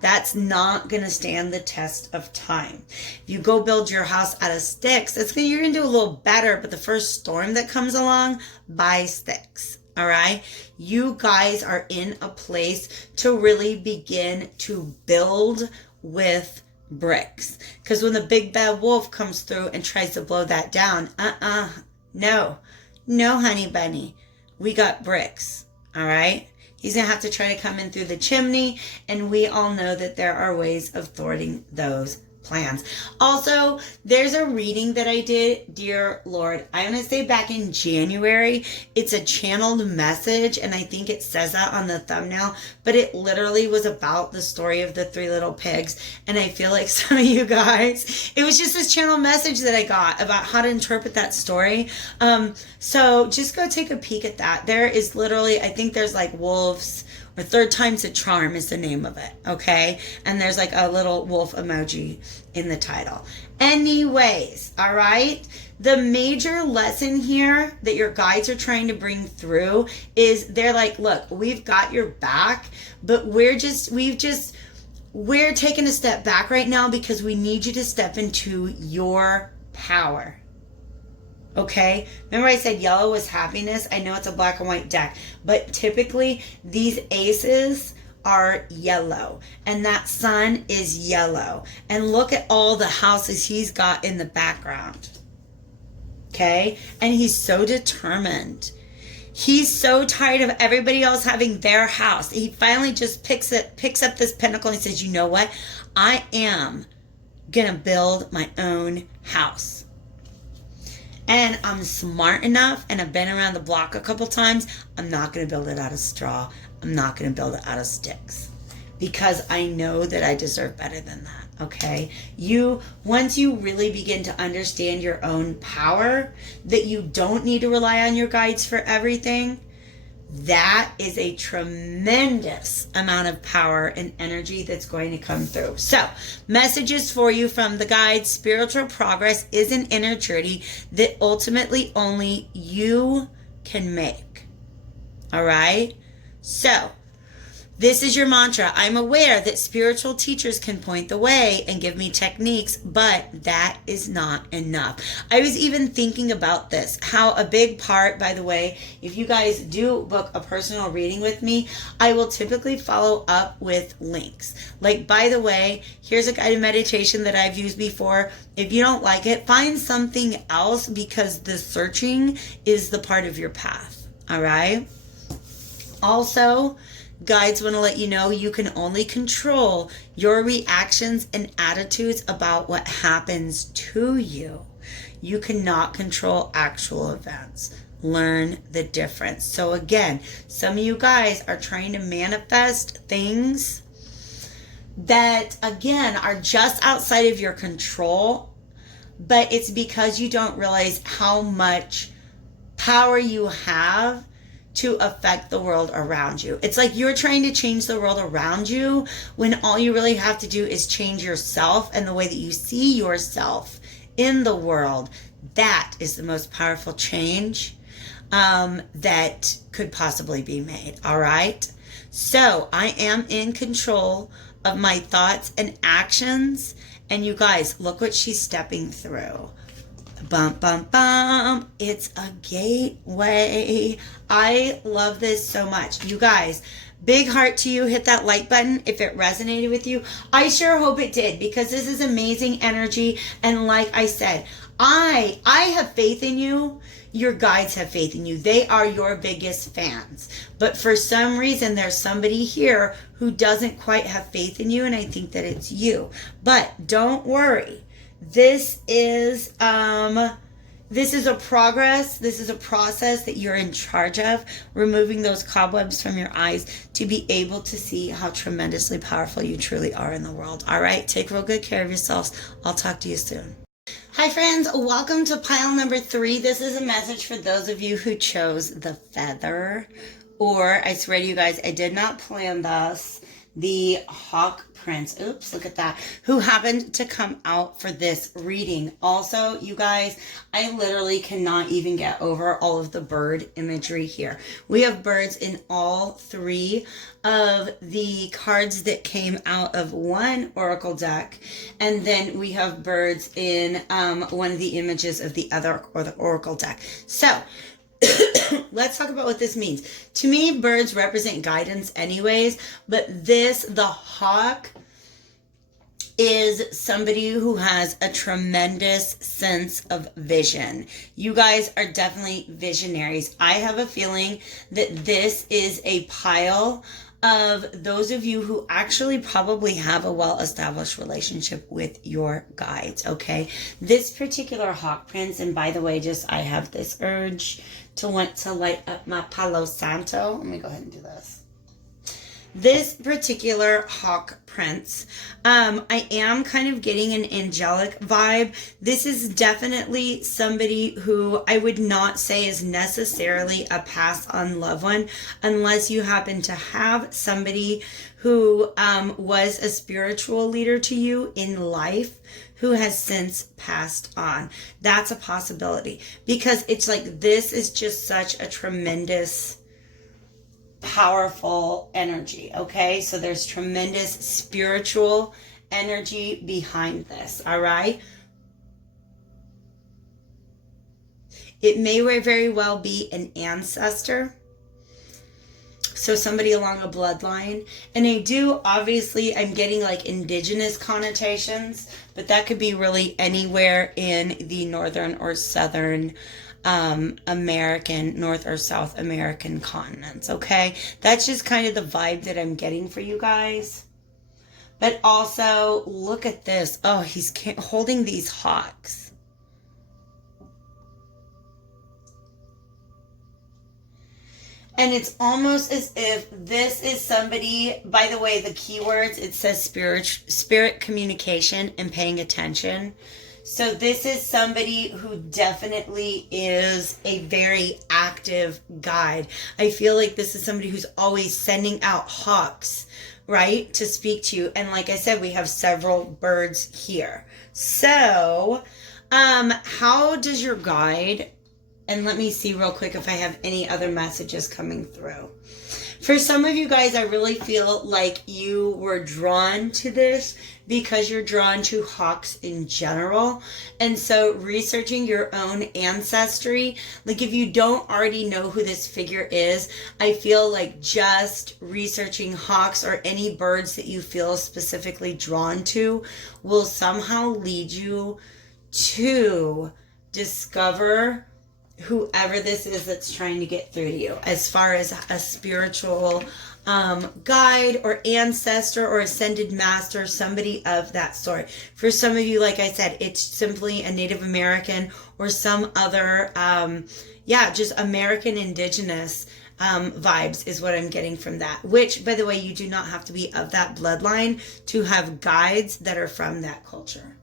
That's not going to stand the test of time. If you go build your house out of sticks, you're going to do a little better, but the first storm that comes along, buy sticks. All right. You guys are in a place to really begin to build with bricks. Because when the big bad wolf comes through and tries to blow that down, no, honey bunny, we got bricks. All right. He's going to have to try to come in through the chimney. And we all know that there are ways of thwarting those plans. Also, there's a reading that I did, dear Lord, I'm going to say back in January. It's a channeled message, and I think it says that on the thumbnail, but it literally was about the story of the 3 Little Pigs. And I feel like some of you guys, it was just this channeled message that I got about how to interpret that story. So just go take a peek at that. There is literally, I think there's like wolves, or 3rd time's a charm is the name of it, okay? And there's like a little wolf emoji in the title. Anyways, all right? The major lesson here that your guides are trying to bring through is they're like, look, we've got your back, but we're taking a step back right now because we need you to step into your power. Okay, remember I said yellow was happiness? I know it's a black and white deck, but typically these aces are yellow and that sun is yellow. And look at all the houses he's got in the background. Okay, and he's so determined. He's so tired of everybody else having their house. He finally just picks up this pentacle and he says, you know what? I am gonna build my own house. and I'm smart enough and I've been around the block a couple times, I'm not going to build it out of straw. I'm not going to build it out of sticks, because I know that I deserve better than that. Okay? Once you really begin to understand your own power, that you don't need to rely on your guides for everything, that is a tremendous amount of power and energy that's going to come through. So, messages for you from the guides. Spiritual progress is an inner journey that ultimately only you can make. All right? So, this is your mantra. I'm aware that spiritual teachers can point the way and give me techniques, but that is not enough. I was even thinking about this, how a big part, by the way, if you guys do book a personal reading with me, I will typically follow up with links. Like, by the way, here's a guided meditation that I've used before. If you don't like it, find something else, because the searching is the part of your path. All right? Also, guides want to let you know you can only control your reactions and attitudes about what happens to you. You cannot control actual events. Learn the difference. So again, some of you guys are trying to manifest things that, again, are just outside of your control, but it's because you don't realize how much power you have to affect the world around you. It's like you're trying to change the world around you when all you really have to do is change yourself and the way that you see yourself in the world. That is the most powerful change that could possibly be made. All right? So I am in control of my thoughts and actions. And you guys, look what she's stepping through. Bum, bum, bum. It's a gateway. I love this so much. You guys, big heart to you. Hit that like button if it resonated with you. I sure hope it did, because this is amazing energy. And like I said, I have faith in you. Your guides have faith in you. They are your biggest fans. But for some reason, there's somebody here who doesn't quite have faith in you. And I think that it's you. But don't worry. This is a progress. This is a process that you're in charge of, removing those cobwebs from your eyes to be able to see how tremendously powerful you truly are in the world. All right, take real good care of yourselves. I'll talk to you soon. Hi friends, welcome to pile number 3. This is a message for those of you who chose the feather, or I swear to you guys, I did not plan this, the hawk prince. Oops, look at that. Who happened to come out for this reading. Also, you guys, I literally cannot even get over all of the bird imagery here. We have birds in all 3 of the cards that came out of one oracle deck, and then we have birds in one of the images of the other oracle deck. So let's talk about what this means. To me, birds represent guidance anyways, but the hawk, is somebody who has a tremendous sense of vision. You guys are definitely visionaries. I have a feeling that this is a pile of those of you who actually probably have a well-established relationship with your guides, okay? This particular hawk prince, and by the way, I have this urge to want to light up my Palo Santo. Let me go ahead and do this. This particular hawk prince, I am kind of getting an angelic vibe. This is definitely somebody who I would not say is necessarily a pass on loved one, unless you happen to have somebody who was a spiritual leader to you in life who has since passed on. That's a possibility, because it's like this is just such a tremendous, powerful energy, okay? So there's tremendous spiritual energy behind this, all right? It may very well be an ancestor, so somebody along a bloodline. And I'm getting like indigenous connotations, but that could be really anywhere in the northern or southern American, North or South American continents, okay? That's just kind of the vibe that I'm getting for you guys. But also, look at this. Oh, he's holding these hawks. And it's almost as if this is somebody, by the way, the keywords, it says spirit communication and paying attention. So this is somebody who definitely is a very active guide. I feel like this is somebody who's always sending out hawks, right, to speak to you. And like I said, we have several birds here. So, how does your guide, and let me see real quick if I have any other messages coming through. For some of you guys, I really feel like you were drawn to this because you're drawn to hawks in general. And so researching your own ancestry, like if you don't already know who this figure is, I feel like just researching hawks or any birds that you feel specifically drawn to will somehow lead you to discover whoever this is that's trying to get through to you, as far as a spiritual guide or ancestor or ascended master, somebody of that sort. For some of you, like I said, it's simply a Native American or some other, just American Indigenous vibes is what I'm getting from that. Which, by the way, you do not have to be of that bloodline to have guides that are from that culture.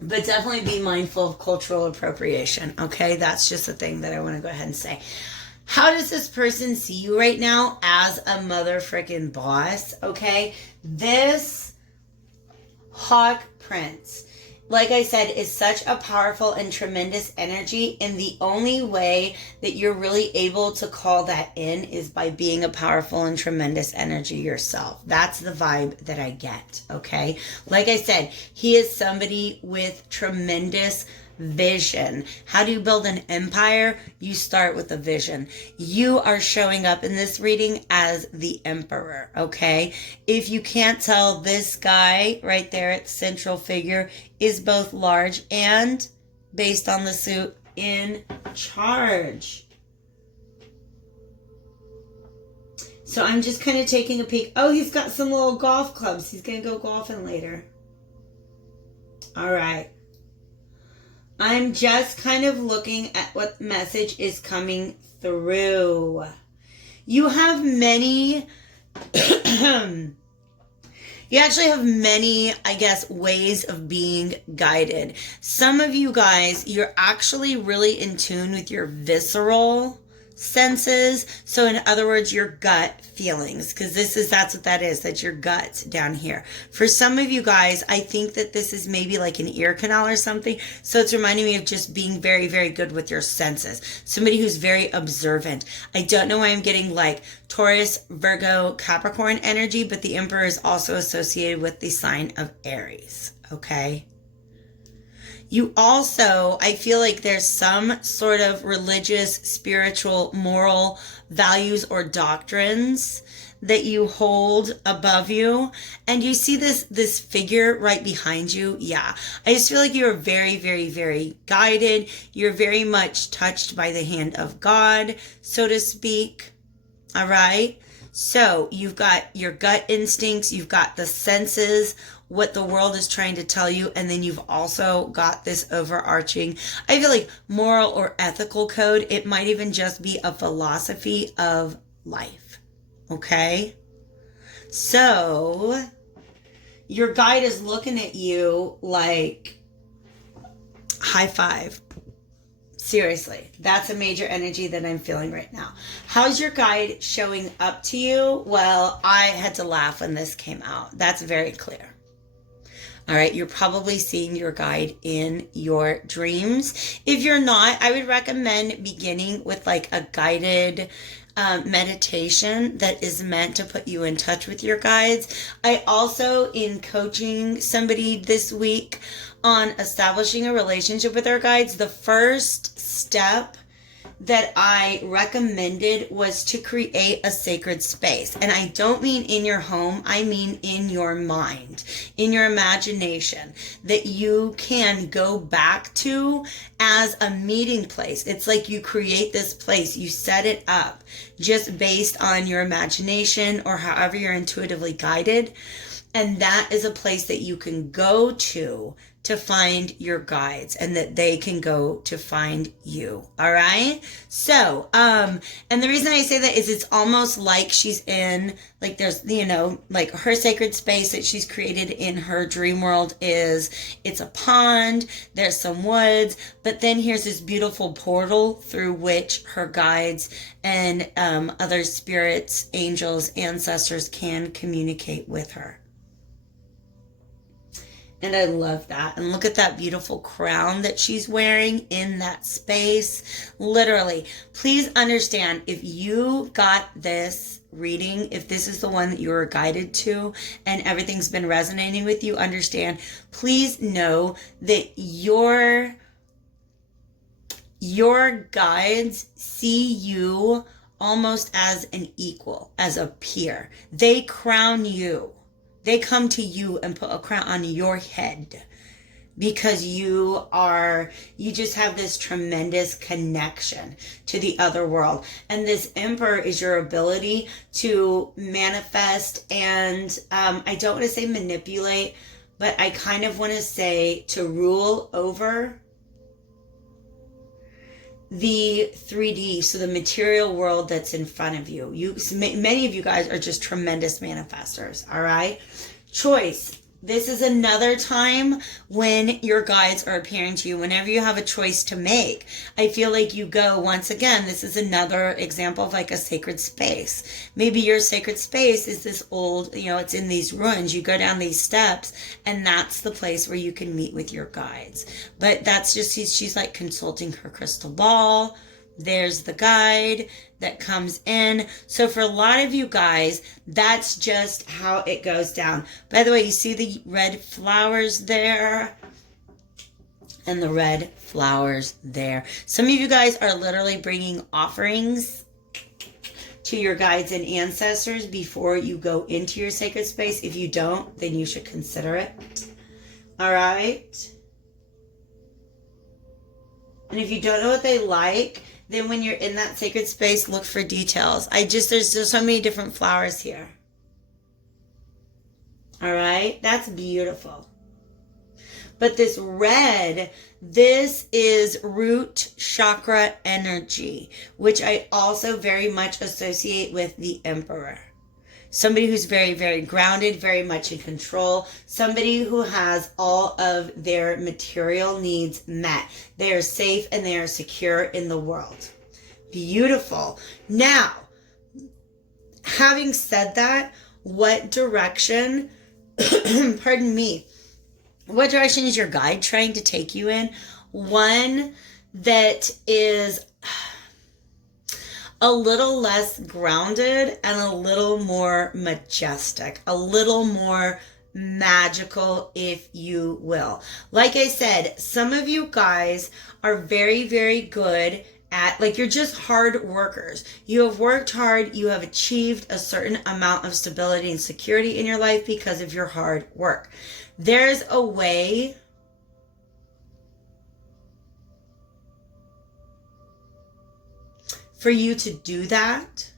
But definitely be mindful of cultural appropriation, okay? That's just a thing that I want to go ahead and say. How does this person see you right now as a mother frickin' boss, okay? This Hawk Prince, like I said, is such a powerful and tremendous energy, and the only way that you're really able to call that in is by being a powerful and tremendous energy yourself. That's the vibe that I get, okay? Like I said, he is somebody with tremendous vision. How do you build an empire? You start with a vision. You are showing up in this reading as the emperor, okay? If you can't tell, this guy right there at central figure is both large and, based on the suit, in charge. So I'm just kind of taking a peek. Oh, he's got some little golf clubs. He's going to go golfing later. All right. I'm just kind of looking at what message is coming through. You have many, you actually have many, I guess, ways of being guided. Some of you guys, you're actually really in tune with your visceral senses. So in other words, your gut feelings, because that's what that is, that's your guts down here. For some of you guys, I think that this is maybe like an ear canal or something. So it's reminding me of just being very, very good with your senses. Somebody who's very observant. I don't know why I'm getting like Taurus, Virgo, Capricorn energy, but the Emperor is also associated with the sign of Aries. Okay. You also, I feel like there's some sort of religious, spiritual, moral values or doctrines that you hold above you. And you see this figure right behind you. Yeah. I just feel like you're very, very, very guided. You're very much touched by the hand of God, so to speak. All right. So you've got your gut instincts. You've got the senses, what the world is trying to tell you, and then you've also got this overarching, I feel like, moral or ethical code. It might even just be a philosophy of life, okay? So, your guide is looking at you like, high five. Seriously, that's a major energy that I'm feeling right now. How's your guide showing up to you? Well, I had to laugh when this came out. That's very clear. All right, you're probably seeing your guide in your dreams. If you're not, I would recommend beginning with like a guided meditation that is meant to put you in touch with your guides. I also, in coaching somebody this week on establishing a relationship with our guides, the first step that I recommended was to create a sacred space. And I don't mean in your home, I mean in your mind, in your imagination, that you can go back to as a meeting place. It's like you create this place, you set it up just based on your imagination or however you're intuitively guided. And that is a place that you can go to to find your guides and that they can go to find you. All right. So, and the reason I say that is it's almost like she's in, like there's, you know, like her sacred space that she's created in her dream world it's a pond, there's some woods, but then here's this beautiful portal through which her guides and other spirits, angels, ancestors can communicate with her. And I love that. And look at that beautiful crown that she's wearing in that space. Literally, please understand, if you got this reading, if this is the one that you were guided to and everything's been resonating with you, understand, please know that your guides see you almost as an equal, as a peer. They crown you. They come to you and put a crown on your head because you just have this tremendous connection to the other world. And this Emperor is your ability to manifest and, I don't want to say manipulate, but I kind of want to say to rule over the 3D, so the material world that's in front of you. Many of you guys are just tremendous manifestors, all right? Choice. This is another time when your guides are appearing to you, whenever you have a choice to make. I feel like you go, once again, this is another example of like a sacred space. Maybe your sacred space is this old, you know, it's in these ruins. You go down these steps and that's the place where you can meet with your guides. But that's just, she's like consulting her crystal ball. There's the guide that comes in. So for a lot of you guys, that's just how it goes down. By the way, you see the red flowers there and the red flowers there. Some of you guys are literally bringing offerings to your guides and ancestors before you go into your sacred space. If you don't, then you should consider it. All right. And if you don't know what they like, then when you're in that sacred space, look for details. There's so many different flowers here. All right, that's beautiful. But this red, this is root chakra energy, which I also very much associate with the Emperor. Somebody who's very, very grounded, very much in control. Somebody who has all of their material needs met. They are safe and they are secure in the world. Beautiful. Now, having said that, what direction, pardon me, what direction is your guide trying to take you in? One that is a little less grounded and a little more majestic, a little more magical, if you will. Like I said, some of you guys are very, very good at, like, you're just hard workers. You have worked hard. You have achieved a certain amount of stability and security in your life because of your hard work. There's a way for you to do that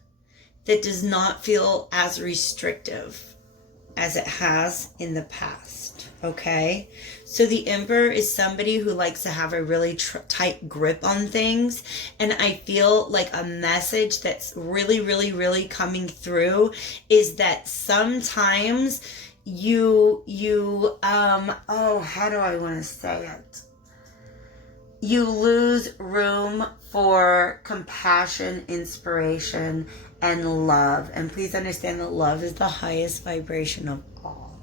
does not feel as restrictive as it has in the past, okay? So the Emperor is somebody who likes to have a really tight grip on things, and I feel like a message that's really, really, really coming through is that sometimes how do I want to say it? You lose room for compassion, inspiration, and love. And please understand that love is the highest vibration of all.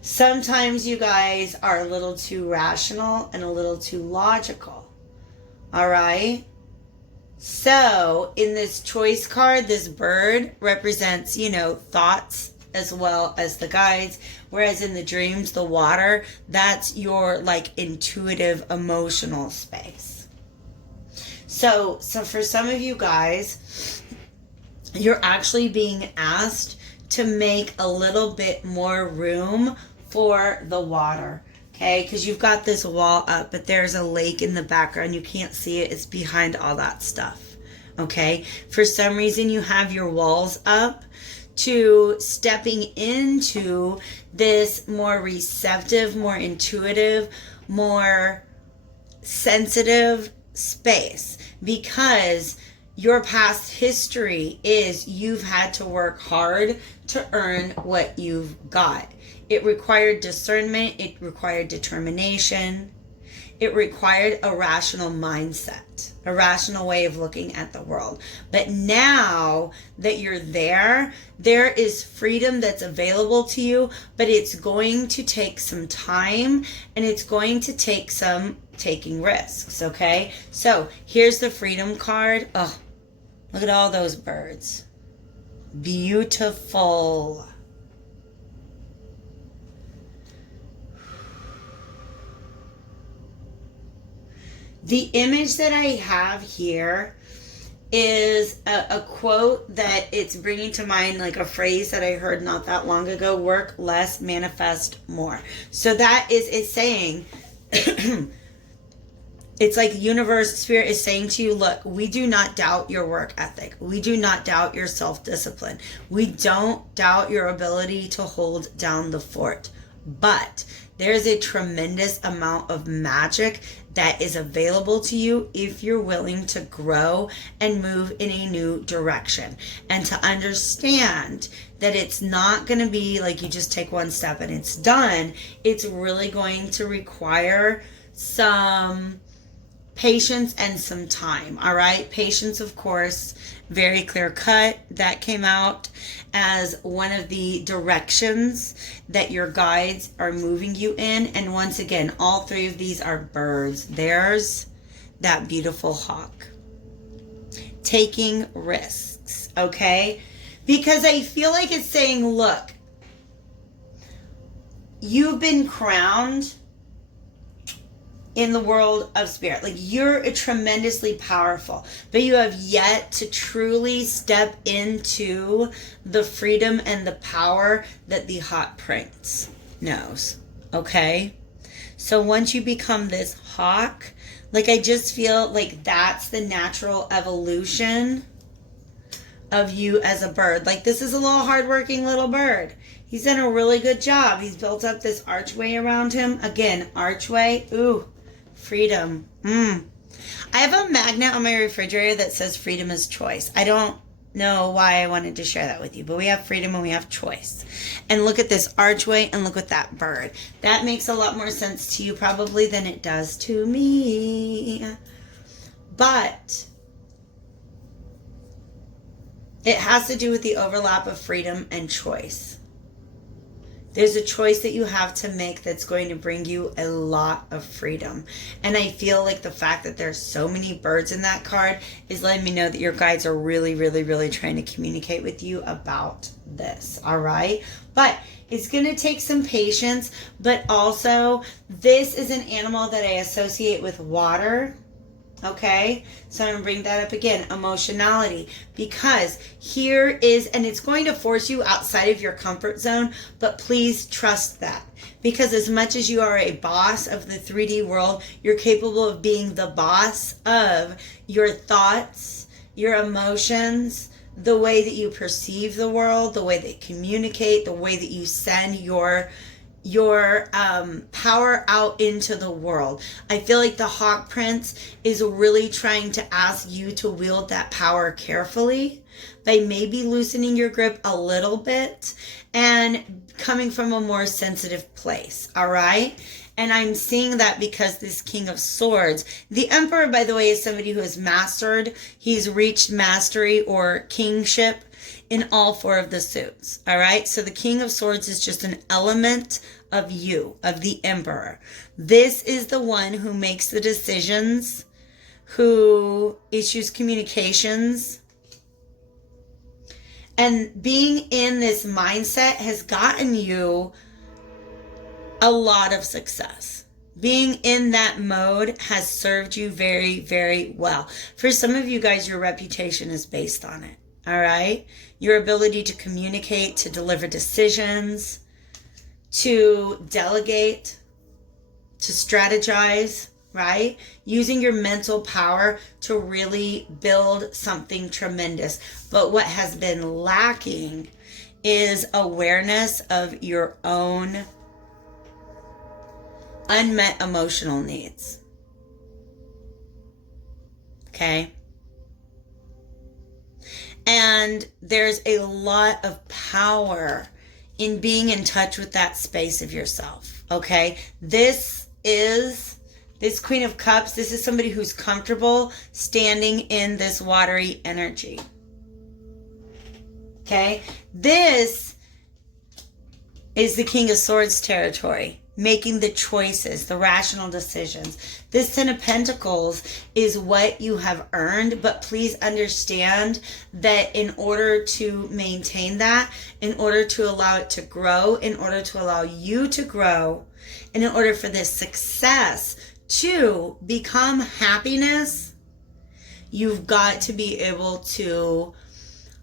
Sometimes you guys are a little too rational and a little too logical. All right? So in this choice card, this bird represents, thoughts as well as the guides. Whereas in the dreams, the water, that's your intuitive, emotional space. So for some of you guys, you're actually being asked to make a little bit more room for the water. Okay, because you've got this wall up, but there's a lake in the background. You can't see it. It's behind all that stuff. Okay, for some reason you have your walls up to stepping into this more receptive, more intuitive, more sensitive space, because your past history is you've had to work hard to earn what you've got. It required discernment, it required determination, it required a rational mindset, a rational way of looking at the world. But now that you're there is freedom that's available to you, but it's going to take some time, and it's going to take some taking risks, okay? So here's the freedom card. Oh, look at all those birds. Beautiful. The image that I have here is a quote that it's bringing to mind, like a phrase that I heard not that long ago: work less, manifest more. So that is, it's saying, it's like universe, spirit is saying to you, look, we do not doubt your work ethic. We do not doubt your self-discipline. We don't doubt your ability to hold down the fort. But there's a tremendous amount of magic that is available to you if you're willing to grow and move in a new direction, and to understand that it's not going to be like you just take one step and it's done. It's really going to require some patience and some time. All right. Patience, of course, very clear cut. That came out as one of the directions that your guides are moving you in. And once again, all three of these are birds. There's that beautiful hawk. Taking risks. Okay. Because I feel like it's saying, look, you've been crowned in the world of spirit. Like, you're tremendously powerful, but you have yet to truly step into the freedom and the power that the hawk prince knows. Okay? So once you become this hawk, like, I just feel like that's the natural evolution of you as a bird. Like, this is a little hardworking little bird. He's done a really good job. He's built up this archway around him. Again, archway. Ooh. Freedom. I have a magnet on my refrigerator that says freedom is choice. I don't know why I wanted to share that with you, but we have freedom and we have choice. And look at this archway, and look at that bird. That makes a lot more sense to you probably than it does to me. But it has to do with the overlap of freedom and choice. There's a choice that you have to make that's going to bring you a lot of freedom. And I feel like the fact that there's so many birds in that card is letting me know that your guides are really, really, really trying to communicate with you about this. All right. But it's going to take some patience. But also, this is an animal that I associate with water. Okay, so I'm going to bring that up again, emotionality, because here is, and it's going to force you outside of your comfort zone, but please trust that, because as much as you are a boss of the 3D world, you're capable of being the boss of your thoughts, your emotions, the way that you perceive the world, the way that you communicate, the way that you send your power out into the world. I feel like the Hawk Prince is really trying to ask you to wield that power carefully by maybe loosening your grip a little bit and coming from a more sensitive place. All right. And I'm seeing that because this King of Swords, the Emperor, by the way, is somebody who has mastered, he's reached mastery or kingship in all four of the suits. All right. So the King of Swords is just an element of you, of the Emperor. This is the one who makes the decisions, who issues communications. And being in this mindset has gotten you a lot of success. Being in that mode has served you very, very well. For some of you guys, your reputation is based on it. All right. Your ability to communicate, to deliver decisions, to delegate, to strategize, right? Using your mental power to really build something tremendous. But what has been lacking is awareness of your own unmet emotional needs. Okay? And there's a lot of power in being in touch with that space of yourself. Okay? This Queen of Cups, this is somebody who's comfortable standing in this watery energy. Okay? This is the King of Swords territory, making the choices, the rational decisions. This Ten of Pentacles is what you have earned, but please understand that in order to maintain that, in order to allow it to grow, in order to allow you to grow, and in order for this success to become happiness, you've got to be able to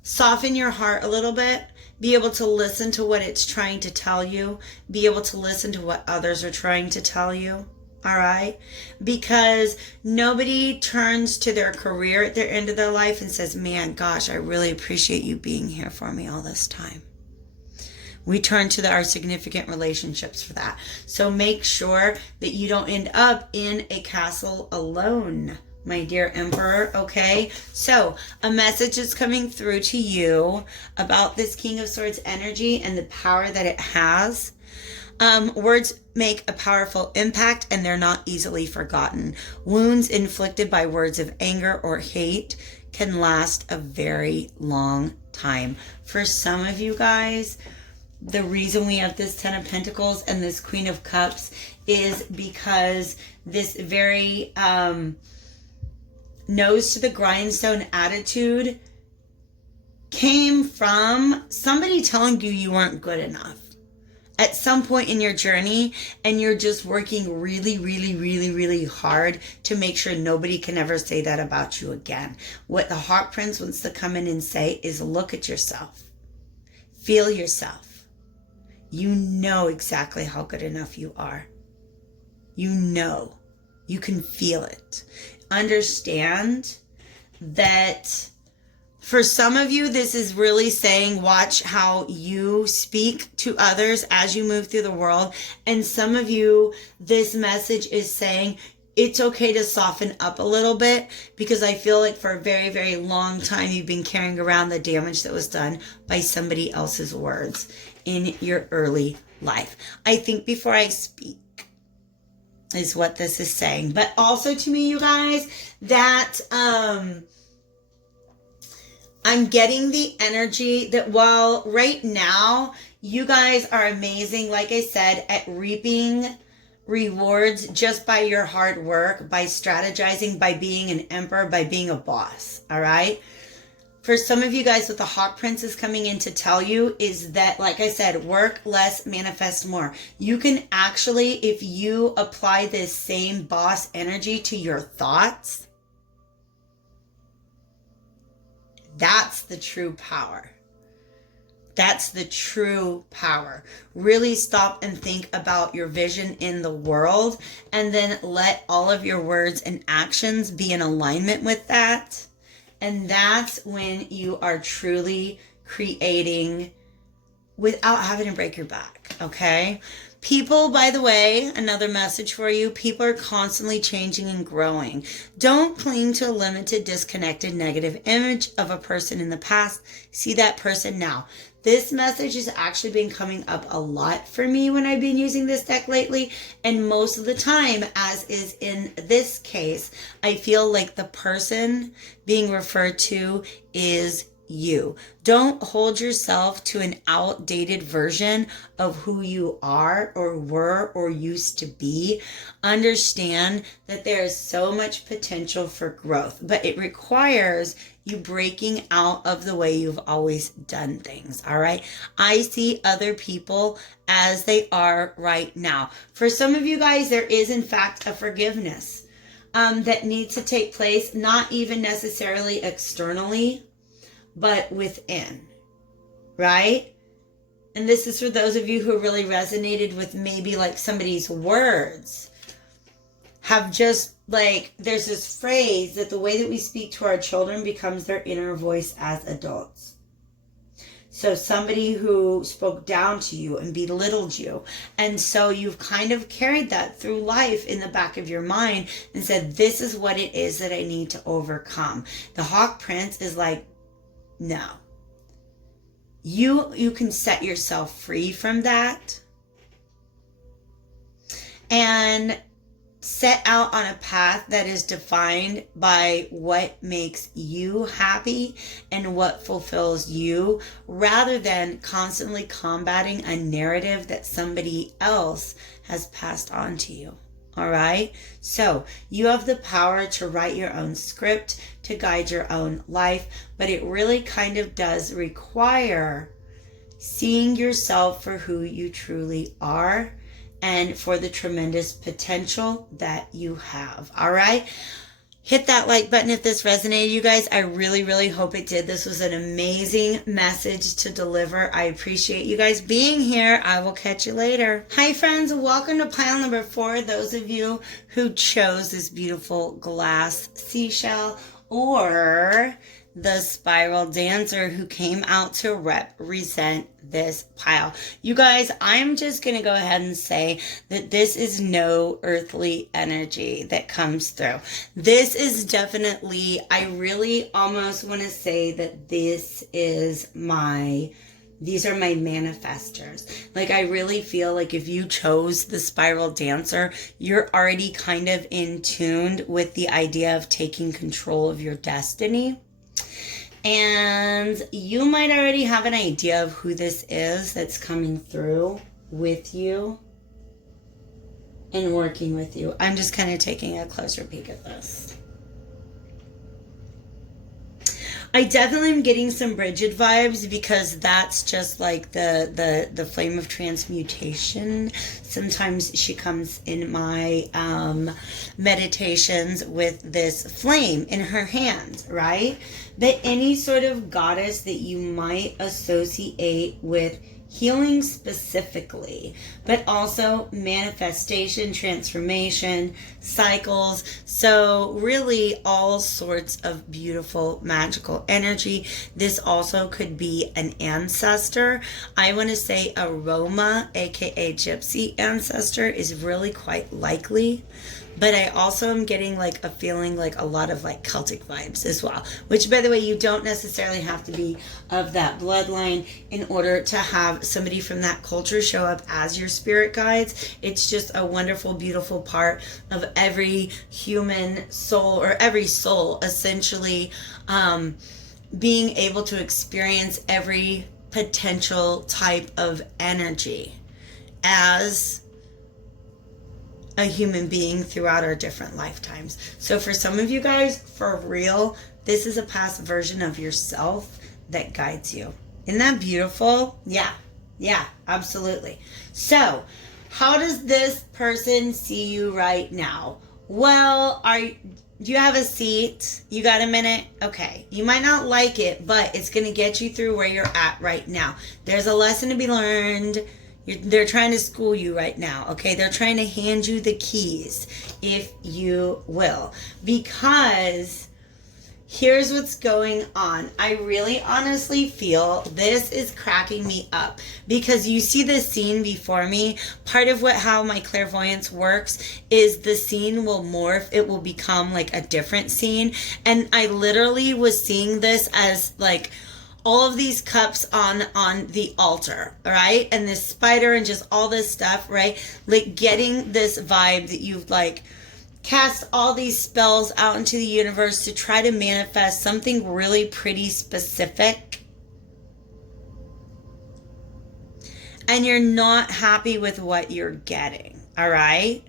soften your heart a little bit, be able to listen to what it's trying to tell you, be able to listen to what others are trying to tell you. All right? Because nobody turns to their career at their end of their life and says, man, gosh, I really appreciate you being here for me all this time. We turn to our significant relationships for that. So make sure that you don't end up in a castle alone, my dear Emperor, okay? So a message is coming through to you about this King of Swords energy and the power that it has. Words make a powerful impact and they're not easily forgotten. Wounds inflicted by words of anger or hate can last a very long time. For some of you guys, the reason we have this Ten of Pentacles and this Queen of Cups is because this very nose to the grindstone attitude came from somebody telling you you weren't good enough at some point in your journey, and you're just working really, really, really, really hard to make sure nobody can ever say that about you again. What the Hawk Prince wants to come in and say is look at yourself. Feel yourself. You know exactly how good enough you are. You know. You can feel it. Understand that for some of you, this is really saying, watch how you speak to others as you move through the world. And some of you, this message is saying, it's okay to soften up a little bit, because I feel like for a very, very long time, you've been carrying around the damage that was done by somebody else's words in your early life. I think before I speak is what this is saying. But also to me, you guys, that I'm getting the energy that while right now you guys are amazing, like I said, at reaping rewards just by your hard work, by strategizing, by being an emperor, by being a boss, all right? For some of you guys, what the Hawk Prince is coming in to tell you is that, like I said, work less, manifest more. You can actually, if you apply this same boss energy to your thoughts, that's the true power. That's the true power. Really stop and think about your vision in the world, and then let all of your words and actions be in alignment with that. And that's when you are truly creating without having to break your back, okay? People, by the way, another message for you, people are constantly changing and growing. Don't cling to a limited, disconnected, negative image of a person in the past. See that person now. This message has actually been coming up a lot for me when I've been using this deck lately. And most of the time, as is in this case, I feel like the person being referred to is you. Don't hold yourself to an outdated version of who you are or were or used to be. Understand that there is so much potential for growth, but it requires you breaking out of the way you've always done things, all right? I see other people as they are right now. For some of you guys, there is in fact a forgiveness that needs to take place, not even necessarily externally, but within, right? And this is for those of you who really resonated with maybe like somebody's words have just like, there's this phrase that the way that we speak to our children becomes their inner voice as adults. So somebody who spoke down to you and belittled you. And so you've kind of carried that through life in the back of your mind and said, this is what it is that I need to overcome. The Hawk Prince is like, no. You can set yourself free from that and set out on a path that is defined by what makes you happy and what fulfills you, rather than constantly combating a narrative that somebody else has passed on to you. All right? So you have the power to write your own script, to guide your own life, but it really kind of does require seeing yourself for who you truly are and for the tremendous potential that you have. All right? Hit that like button if this resonated, you guys. I really, really hope it did. This was an amazing message to deliver. I appreciate you guys being here. I will catch you later. Hi, friends. Welcome to pile number 4. Those of you who chose this beautiful glass seashell or the spiral dancer who came out to represent this pile. You guys, I'm just going to go ahead and say that this is no earthly energy that comes through. This is definitely, I really almost want to say that these are my manifestors. Like, I really feel like if you chose the spiral dancer, you're already kind of in tuned with the idea of taking control of your destiny. And you might already have an idea of who this is that's coming through with you and working with you. I'm just kind of taking a closer peek at this. I definitely am getting some Bridget vibes because that's just like the flame of transmutation. Sometimes she comes in my meditations with this flame in her hand, right? But any sort of goddess that you might associate with healing specifically, but also manifestation, transformation, cycles. So really all sorts of beautiful magical energy. This also could be an ancestor. I want to say Aroma, aka Gypsy ancestor, is really quite likely. But I also am getting like a feeling like a lot of like Celtic vibes as well. Which, by the way, you don't necessarily have to be of that bloodline in order to have somebody from that culture show up as your spirit guides. It's just a wonderful, beautiful part of every human soul, or every soul essentially, being able to experience every potential type of energy as a human being throughout our different lifetimes. So for some of you guys, for real, this is a past version of yourself that guides you. Isn't that beautiful? Yeah, absolutely. So how does this person see you right now? Well, do you have a seat? You got a minute? Okay. You might not like it, but it's going to get you through where you're at right now. There's a lesson to be learned. They're trying to school you right now, okay? They're trying to hand you the keys, if you will. Because here's what's going on. I really honestly feel this is cracking me up. Because you see this scene before me. Part of how my clairvoyance works is the scene will morph. It will become like a different scene. And I literally was seeing this as like all of these cups on the altar, right? And this spider and just all this stuff, right? Like getting this vibe that you've like cast all these spells out into the universe to try to manifest something really pretty specific. And you're not happy with what you're getting, all right?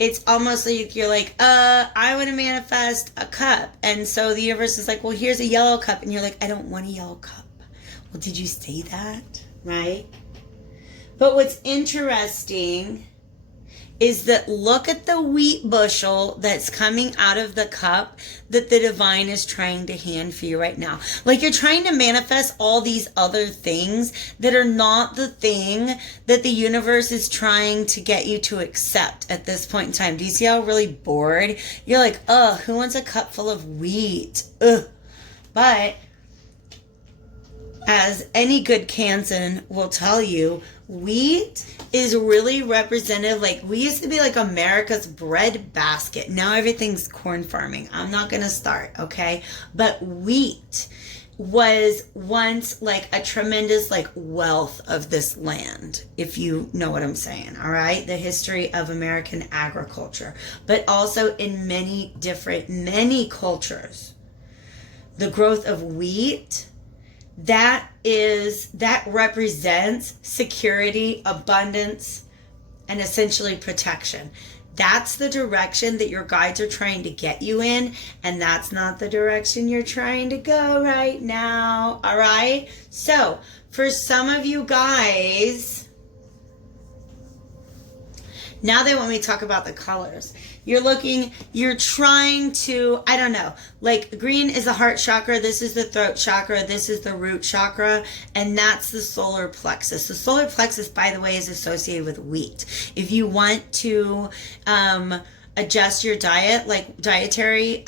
It's almost like you're like, I want to manifest a cup. And so the universe is like, well, here's a yellow cup. And you're like, I don't want a yellow cup. Well, did you say that? Right? But what's interesting is that look at the wheat bushel that's coming out of the cup that the divine is trying to hand for you right now. Like you're trying to manifest all these other things that are not the thing that the universe is trying to get you to accept at this point in time. Do you see how really bored? You're like, who wants a cup full of wheat? Ugh. But as any good Kansan will tell you, wheat is really representative. Like, we used to be like America's bread basket. Now everything's corn farming. I'm not going to start, okay? But wheat was once like a tremendous like wealth of this land, if you know what I'm saying, all right? The history of American agriculture, but also in many cultures, the growth of wheat, that represents security, abundance, and essentially protection. That's the direction that your guides are trying to get you in, and that's not the direction you're trying to go right now, all right? So, for some of you guys, now they want me to talk about the colors. You're trying to, I don't know, like green is the heart chakra, this is the throat chakra, this is the root chakra, and that's the solar plexus. The solar plexus, by the way, is associated with wheat. If you want to adjust your diet, like dietary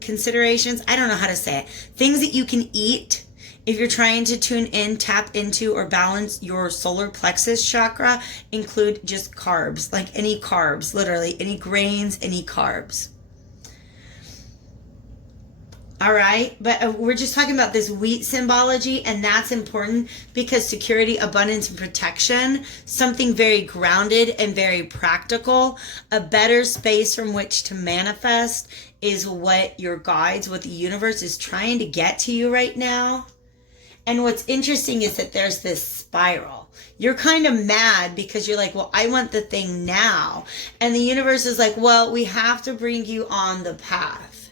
considerations, I don't know how to say it, things that you can eat. If you're trying to tune in, tap into, or balance your solar plexus chakra, include just carbs, like any carbs, literally, any grains, any carbs. All right, but we're just talking about this wheat symbology, and that's important because security, abundance, and protection, something very grounded and very practical, a better space from which to manifest is what your guides, what the universe is trying to get to you right now. And what's interesting is that there's this spiral. You're kind of mad because you're like, well, I want the thing now. And the universe is like, well, we have to bring you on the path.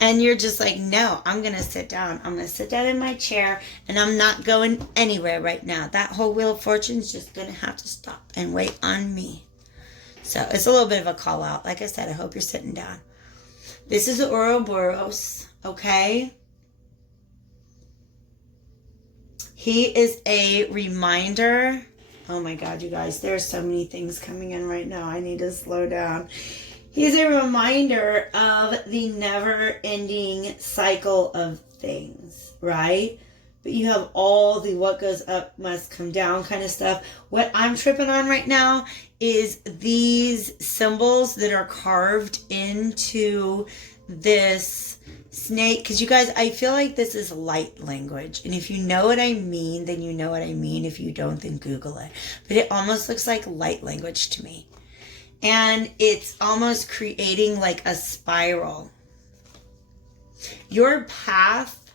And you're just like, no, I'm going to sit down. I'm going to sit down in my chair and I'm not going anywhere right now. That whole Wheel of Fortune is just going to have to stop and wait on me. So it's a little bit of a call out. Like I said, I hope you're sitting down. This is the Ouroboros, okay? He is a reminder. Oh my God, you guys, there's so many things coming in right now. I need to slow down. He's a reminder of the never-ending cycle of things, right? But you have all the what goes up must come down kind of stuff. What I'm tripping on right now is these symbols that are carved into this snake, because you guys, I feel like this is light language, and if you know what I mean, then you know what I mean. If you don't, then Google it. But it almost looks like light language to me, and it's almost creating like a spiral. Your path,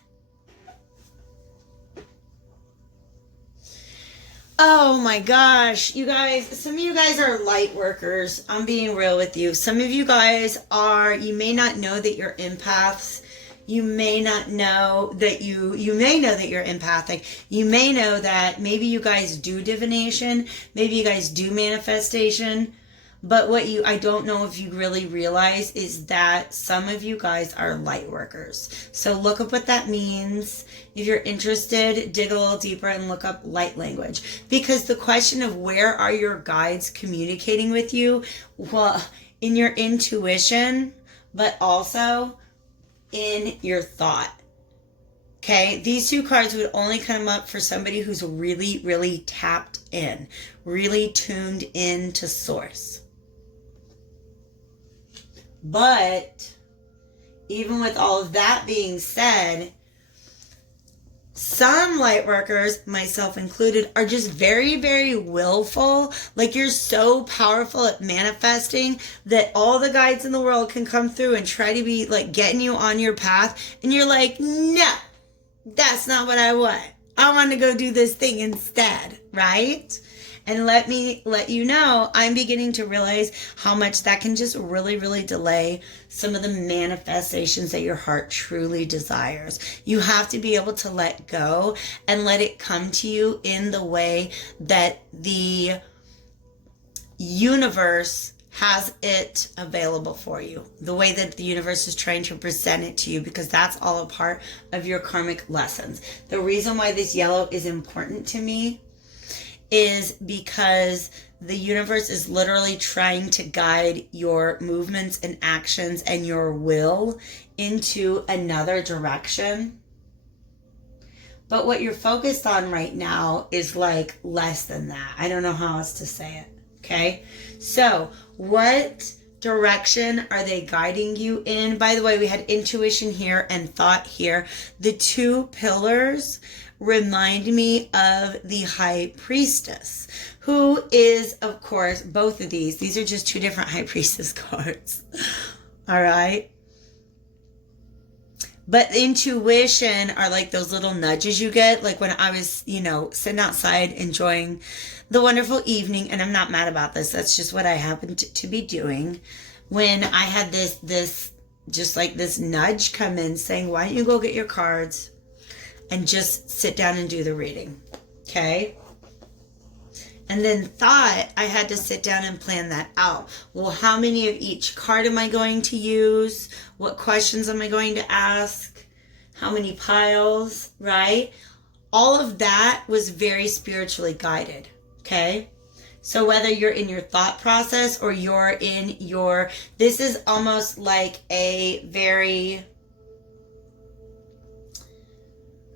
oh my gosh, you guys, some of you guys are light workers. I'm being real with you. Some of you guys are, you may not know that you're empaths. You may not know that you may know that you're empathic. You may know that maybe you guys do divination. Maybe you guys do manifestation. But what I don't know if you really realize is that some of you guys are light workers. So look up what that means. If you're interested, dig a little deeper and look up light language. Because the question of where are your guides communicating with you? Well, in your intuition, but also in your thought. Okay, these two cards would only come up for somebody who's really, really tapped in, really tuned in to source. But even with all of that being said, some light workers, myself included, are just very, very willful. Like, you're so powerful at manifesting that all the guides in the world can come through and try to be like getting you on your path. And you're like, no, that's not what I want. I want to go do this thing instead, right? And let me let you know, I'm beginning to realize how much that can just really, really delay some of the manifestations that your heart truly desires. You have to be able to let go and let it come to you in the way that the universe has it available for you, the way that the universe is trying to present it to you, because that's all a part of your karmic lessons. The reason why this yellow is important to me is because the universe is literally trying to guide your movements and actions and your will into another direction. But what you're focused on right now is like less than that. I don't know how else to say it. Okay. So what direction are they guiding you in? By the way, we had intuition here and thought here. The two pillars remind me of the High Priestess, who is, of course, both of these. These are just two different High Priestess cards. All right. But intuition are like those little nudges you get. Like when I was, sitting outside enjoying the wonderful evening, and I'm not mad about this. That's just what I happened to be doing. When I had this nudge come in saying, why don't you go get your cards and just sit down and do the reading? Okay. And then thought I had to sit down and plan that out. Well, how many of each card am I going to use? What questions am I going to ask? How many piles, right? All of that was very spiritually guided, okay? So whether you're in your thought process or you're in your, this is almost like a very,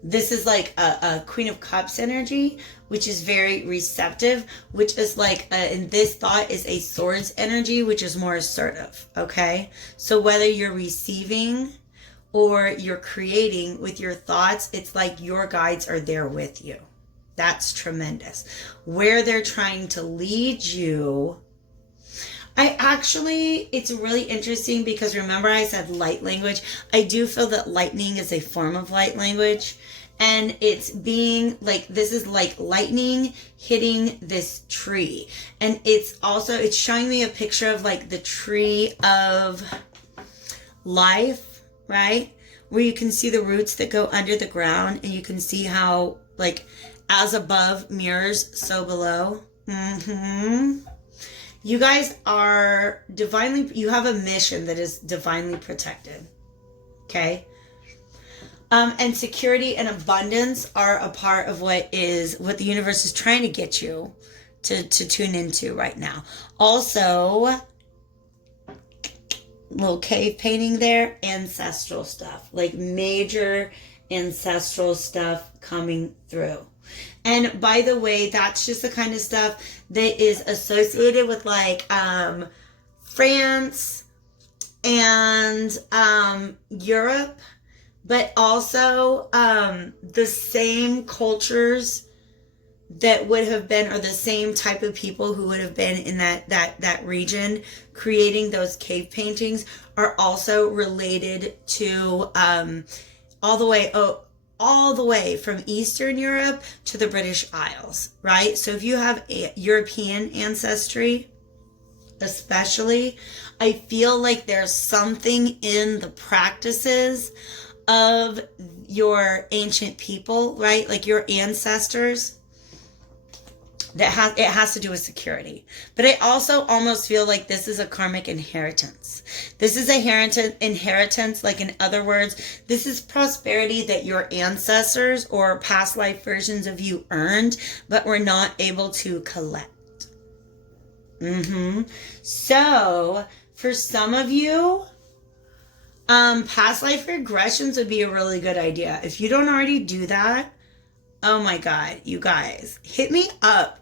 this is like a Queen of Cups energy, which is very receptive, which is like, and this thought is a Swords energy, which is more assertive, okay? So whether you're receiving or you're creating with your thoughts, it's like your guides are there with you. That's tremendous. Where they're trying to lead you, it's really interesting because remember I said light language. I do feel that lightning is a form of light language. And it's being like, this is like lightning hitting this tree. And it's showing me a picture of like the tree of life, right? Where you can see the roots that go under the ground and you can see how like as above mirrors, so below. You guys are you have a mission that is divinely protected. Okay? And security and abundance are a part of what the universe is trying to get you to tune into right now. Also, little cave painting there, ancestral stuff, like major ancestral stuff coming through. And by the way, that's just the kind of stuff that is associated with like France and Europe. But also the same cultures that would have been, or the same type of people who would have been in that region creating those cave paintings are also related to all the way from Eastern Europe to the British Isles, right? So if you have a European ancestry, especially, I feel like there's something in the practices of your ancient people, right? Like your ancestors, it has to do with security. But I also almost feel like this is a karmic inheritance. This is a inheritance, like in other words, this is prosperity that your ancestors or past life versions of you earned, but were not able to collect. So for some of you, past life regressions would be a really good idea. If you don't already do that, oh my God, you guys, hit me up.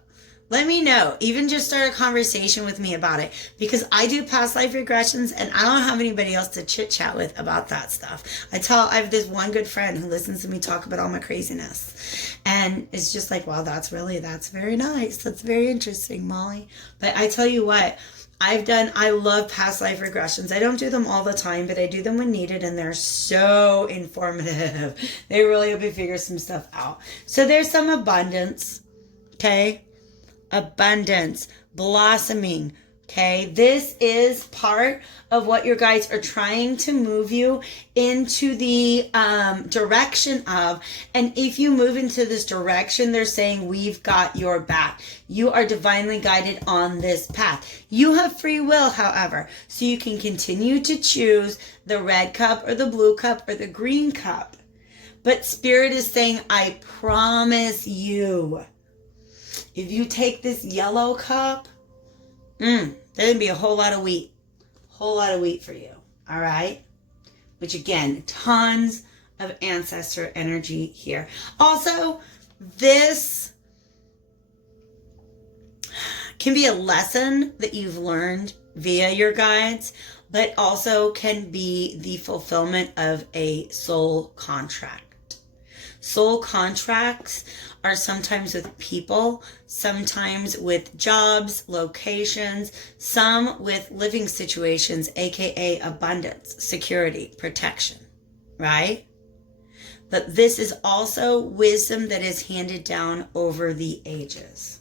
Let me know. Even just start a conversation with me about it, because I do past life regressions and I don't have anybody else to chit chat with about that stuff. I have this one good friend who listens to me talk about all my craziness, and it's just like, wow, that's very nice. That's very interesting, Molly. But I tell you what, I love past life regressions. I don't do them all the time, but I do them when needed, and they're so informative. They really help me figure some stuff out. So there's some abundance, okay? Abundance, blossoming, okay? This is part of what your guides are trying to move you into the direction of. And if you move into this direction, they're saying, we've got your back. You are divinely guided on this path. You have free will, however, so you can continue to choose the red cup or the blue cup or the green cup. But Spirit is saying, I promise you, if you take this yellow cup, there's going to be a whole lot of wheat. Whole lot of wheat for you. All right? Which again, tons of ancestor energy here. Also, this can be a lesson that you've learned via your guides, but also can be the fulfillment of a soul contract. Soul contracts are sometimes with people, sometimes with jobs, locations, some with living situations, aka abundance, security, protection, right? But this is also wisdom that is handed down over the ages.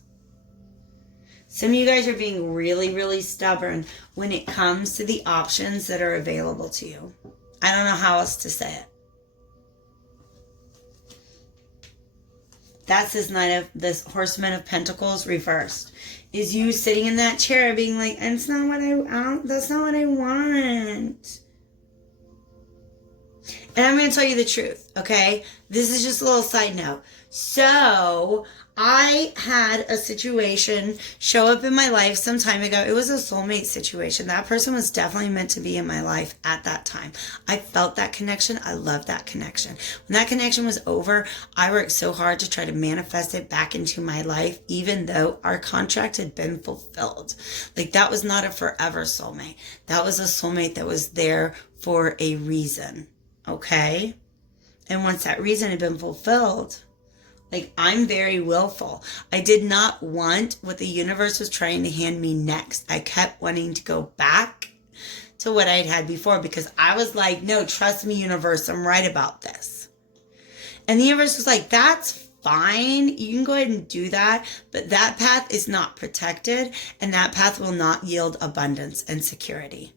Some of you guys are being really, really stubborn when it comes to the options that are available to you. I don't know how else to say it. That's this Horseman of Pentacles reversed. Is you sitting in that chair being like, that's not what I want. And I'm going to tell you the truth, okay? This is just a little side note. So, I had a situation show up in my life some time ago. It was a soulmate situation. That person was definitely meant to be in my life at that time. I felt that connection. I loved that connection. When that connection was over, I worked so hard to try to manifest it back into my life, even though our contract had been fulfilled. Like, that was not a forever soulmate. That was a soulmate that was there for a reason. Okay? And once that reason had been fulfilled, like, I'm very willful. I did not want what the universe was trying to hand me next. I kept wanting to go back to what I'd had before because I was like, no, trust me, universe, I'm right about this. And the universe was like, that's fine. You can go ahead and do that. But that path is not protected, and that path will not yield abundance and security.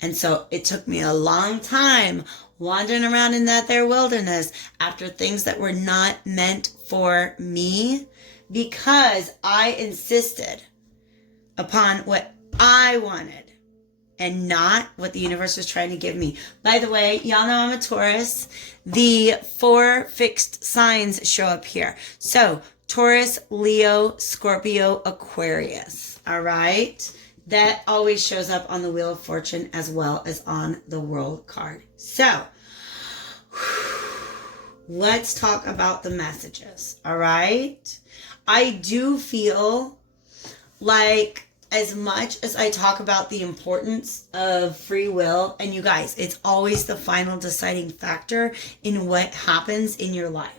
And so it took me a long time wandering around in that there wilderness after things that were not meant for me because I insisted upon what I wanted and not what the universe was trying to give me. By the way, y'all know I'm a Taurus. The 4 fixed signs show up here. So Taurus, Leo, Scorpio, Aquarius. All right? That always shows up on the Wheel of Fortune as well as on the World card. So, let's talk about the messages, all right? I do feel like as much as I talk about the importance of free will, and you guys, it's always the final deciding factor in what happens in your life.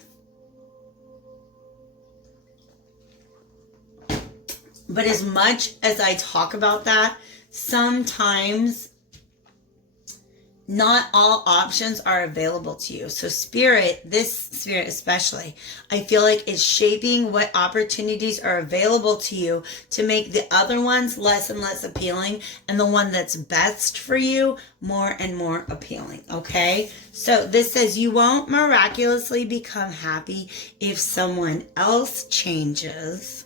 But as much as I talk about that, sometimes not all options are available to you. So spirit, this spirit especially, I feel like is shaping what opportunities are available to you to make the other ones less and less appealing and the one that's best for you more and more appealing, okay? So this says you won't miraculously become happy if someone else changes,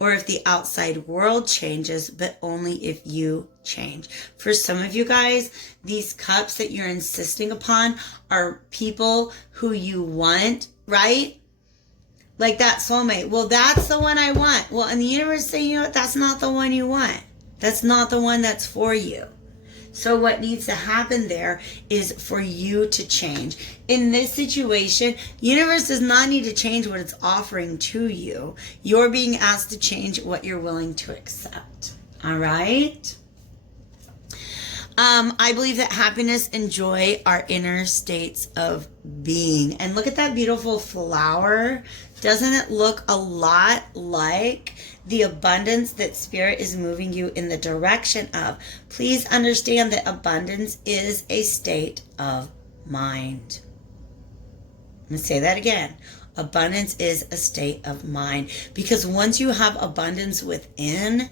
or if the outside world changes, but only if you change. For some of you guys, these cups that you're insisting upon are people who you want, right? Like that soulmate. Well, that's the one I want. Well, and the universe is saying, you know what? That's not the one you want. That's not the one that's for you. So what needs to happen there is for you to change. In this situation, universe does not need to change what it's offering to you. You're being asked to change what you're willing to accept. All right? I believe that happiness and joy are inner states of being. And look at that beautiful flower. Doesn't it look a lot like the abundance that spirit is moving you in the direction of? Please understand that abundance is a state of mind. I'm going to say that again. Abundance is a state of mind. Because once you have abundance within,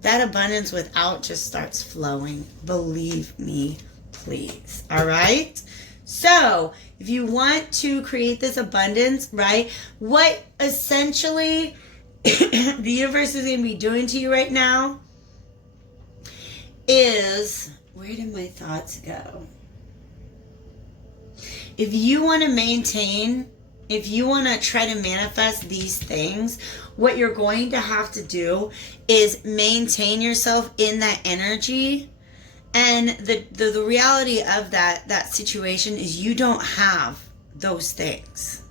that abundance without just starts flowing. Believe me, please. All right? So, if you want to create this abundance, right, what essentially the universe is going to be doing to you right now is, where did my thoughts go? If you want to maintain, if you want to try to manifest these things, what you're going to have to do is maintain yourself in that energy And the reality of that situation is you don't have those things,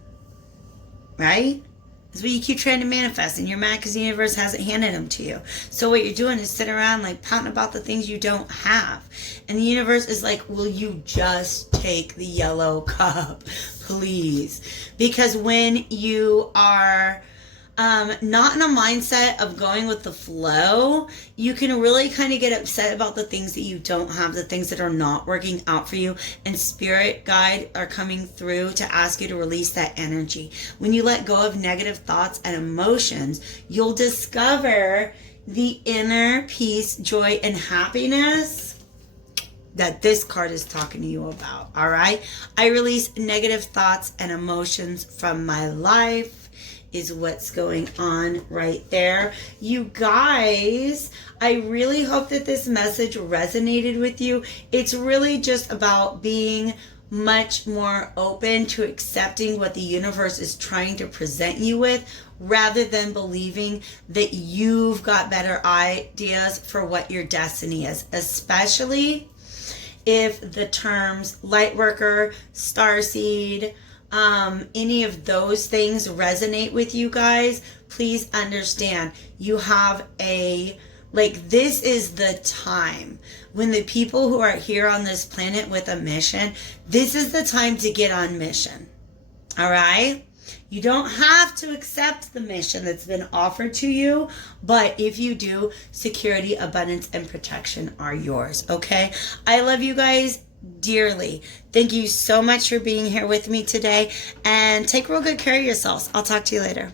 right? That's what you keep trying to manifest, and you're mad because the universe hasn't handed them to you. So what you're doing is sitting around like pouting about the things you don't have. And the universe is like, will you just take the yellow cup, please? Because when you are not in a mindset of going with the flow, you can really kind of get upset about the things that you don't have, the things that are not working out for you. And spirit guide are coming through to ask you to release that energy. When you let go of negative thoughts and emotions, you'll discover the inner peace, joy, and happiness that this card is talking to you about. All right. I release negative thoughts and emotions from my life, is what's going on right there. You guys, I really hope that this message resonated with you. It's really just about being much more open to accepting what the universe is trying to present you with, rather than believing that you've got better ideas for what your destiny is, especially if the terms light worker, starseed, any of those things resonate with you guys. Please understand, you have this is the time when the people who are here on this planet with a mission, this is the time to get on mission. All right? You don't have to accept the mission that's been offered to you, but if you do, security, abundance, and protection are yours, okay? I love you guys dearly. Thank you so much for being here with me today, and take real good care of yourselves. I'll talk to you later.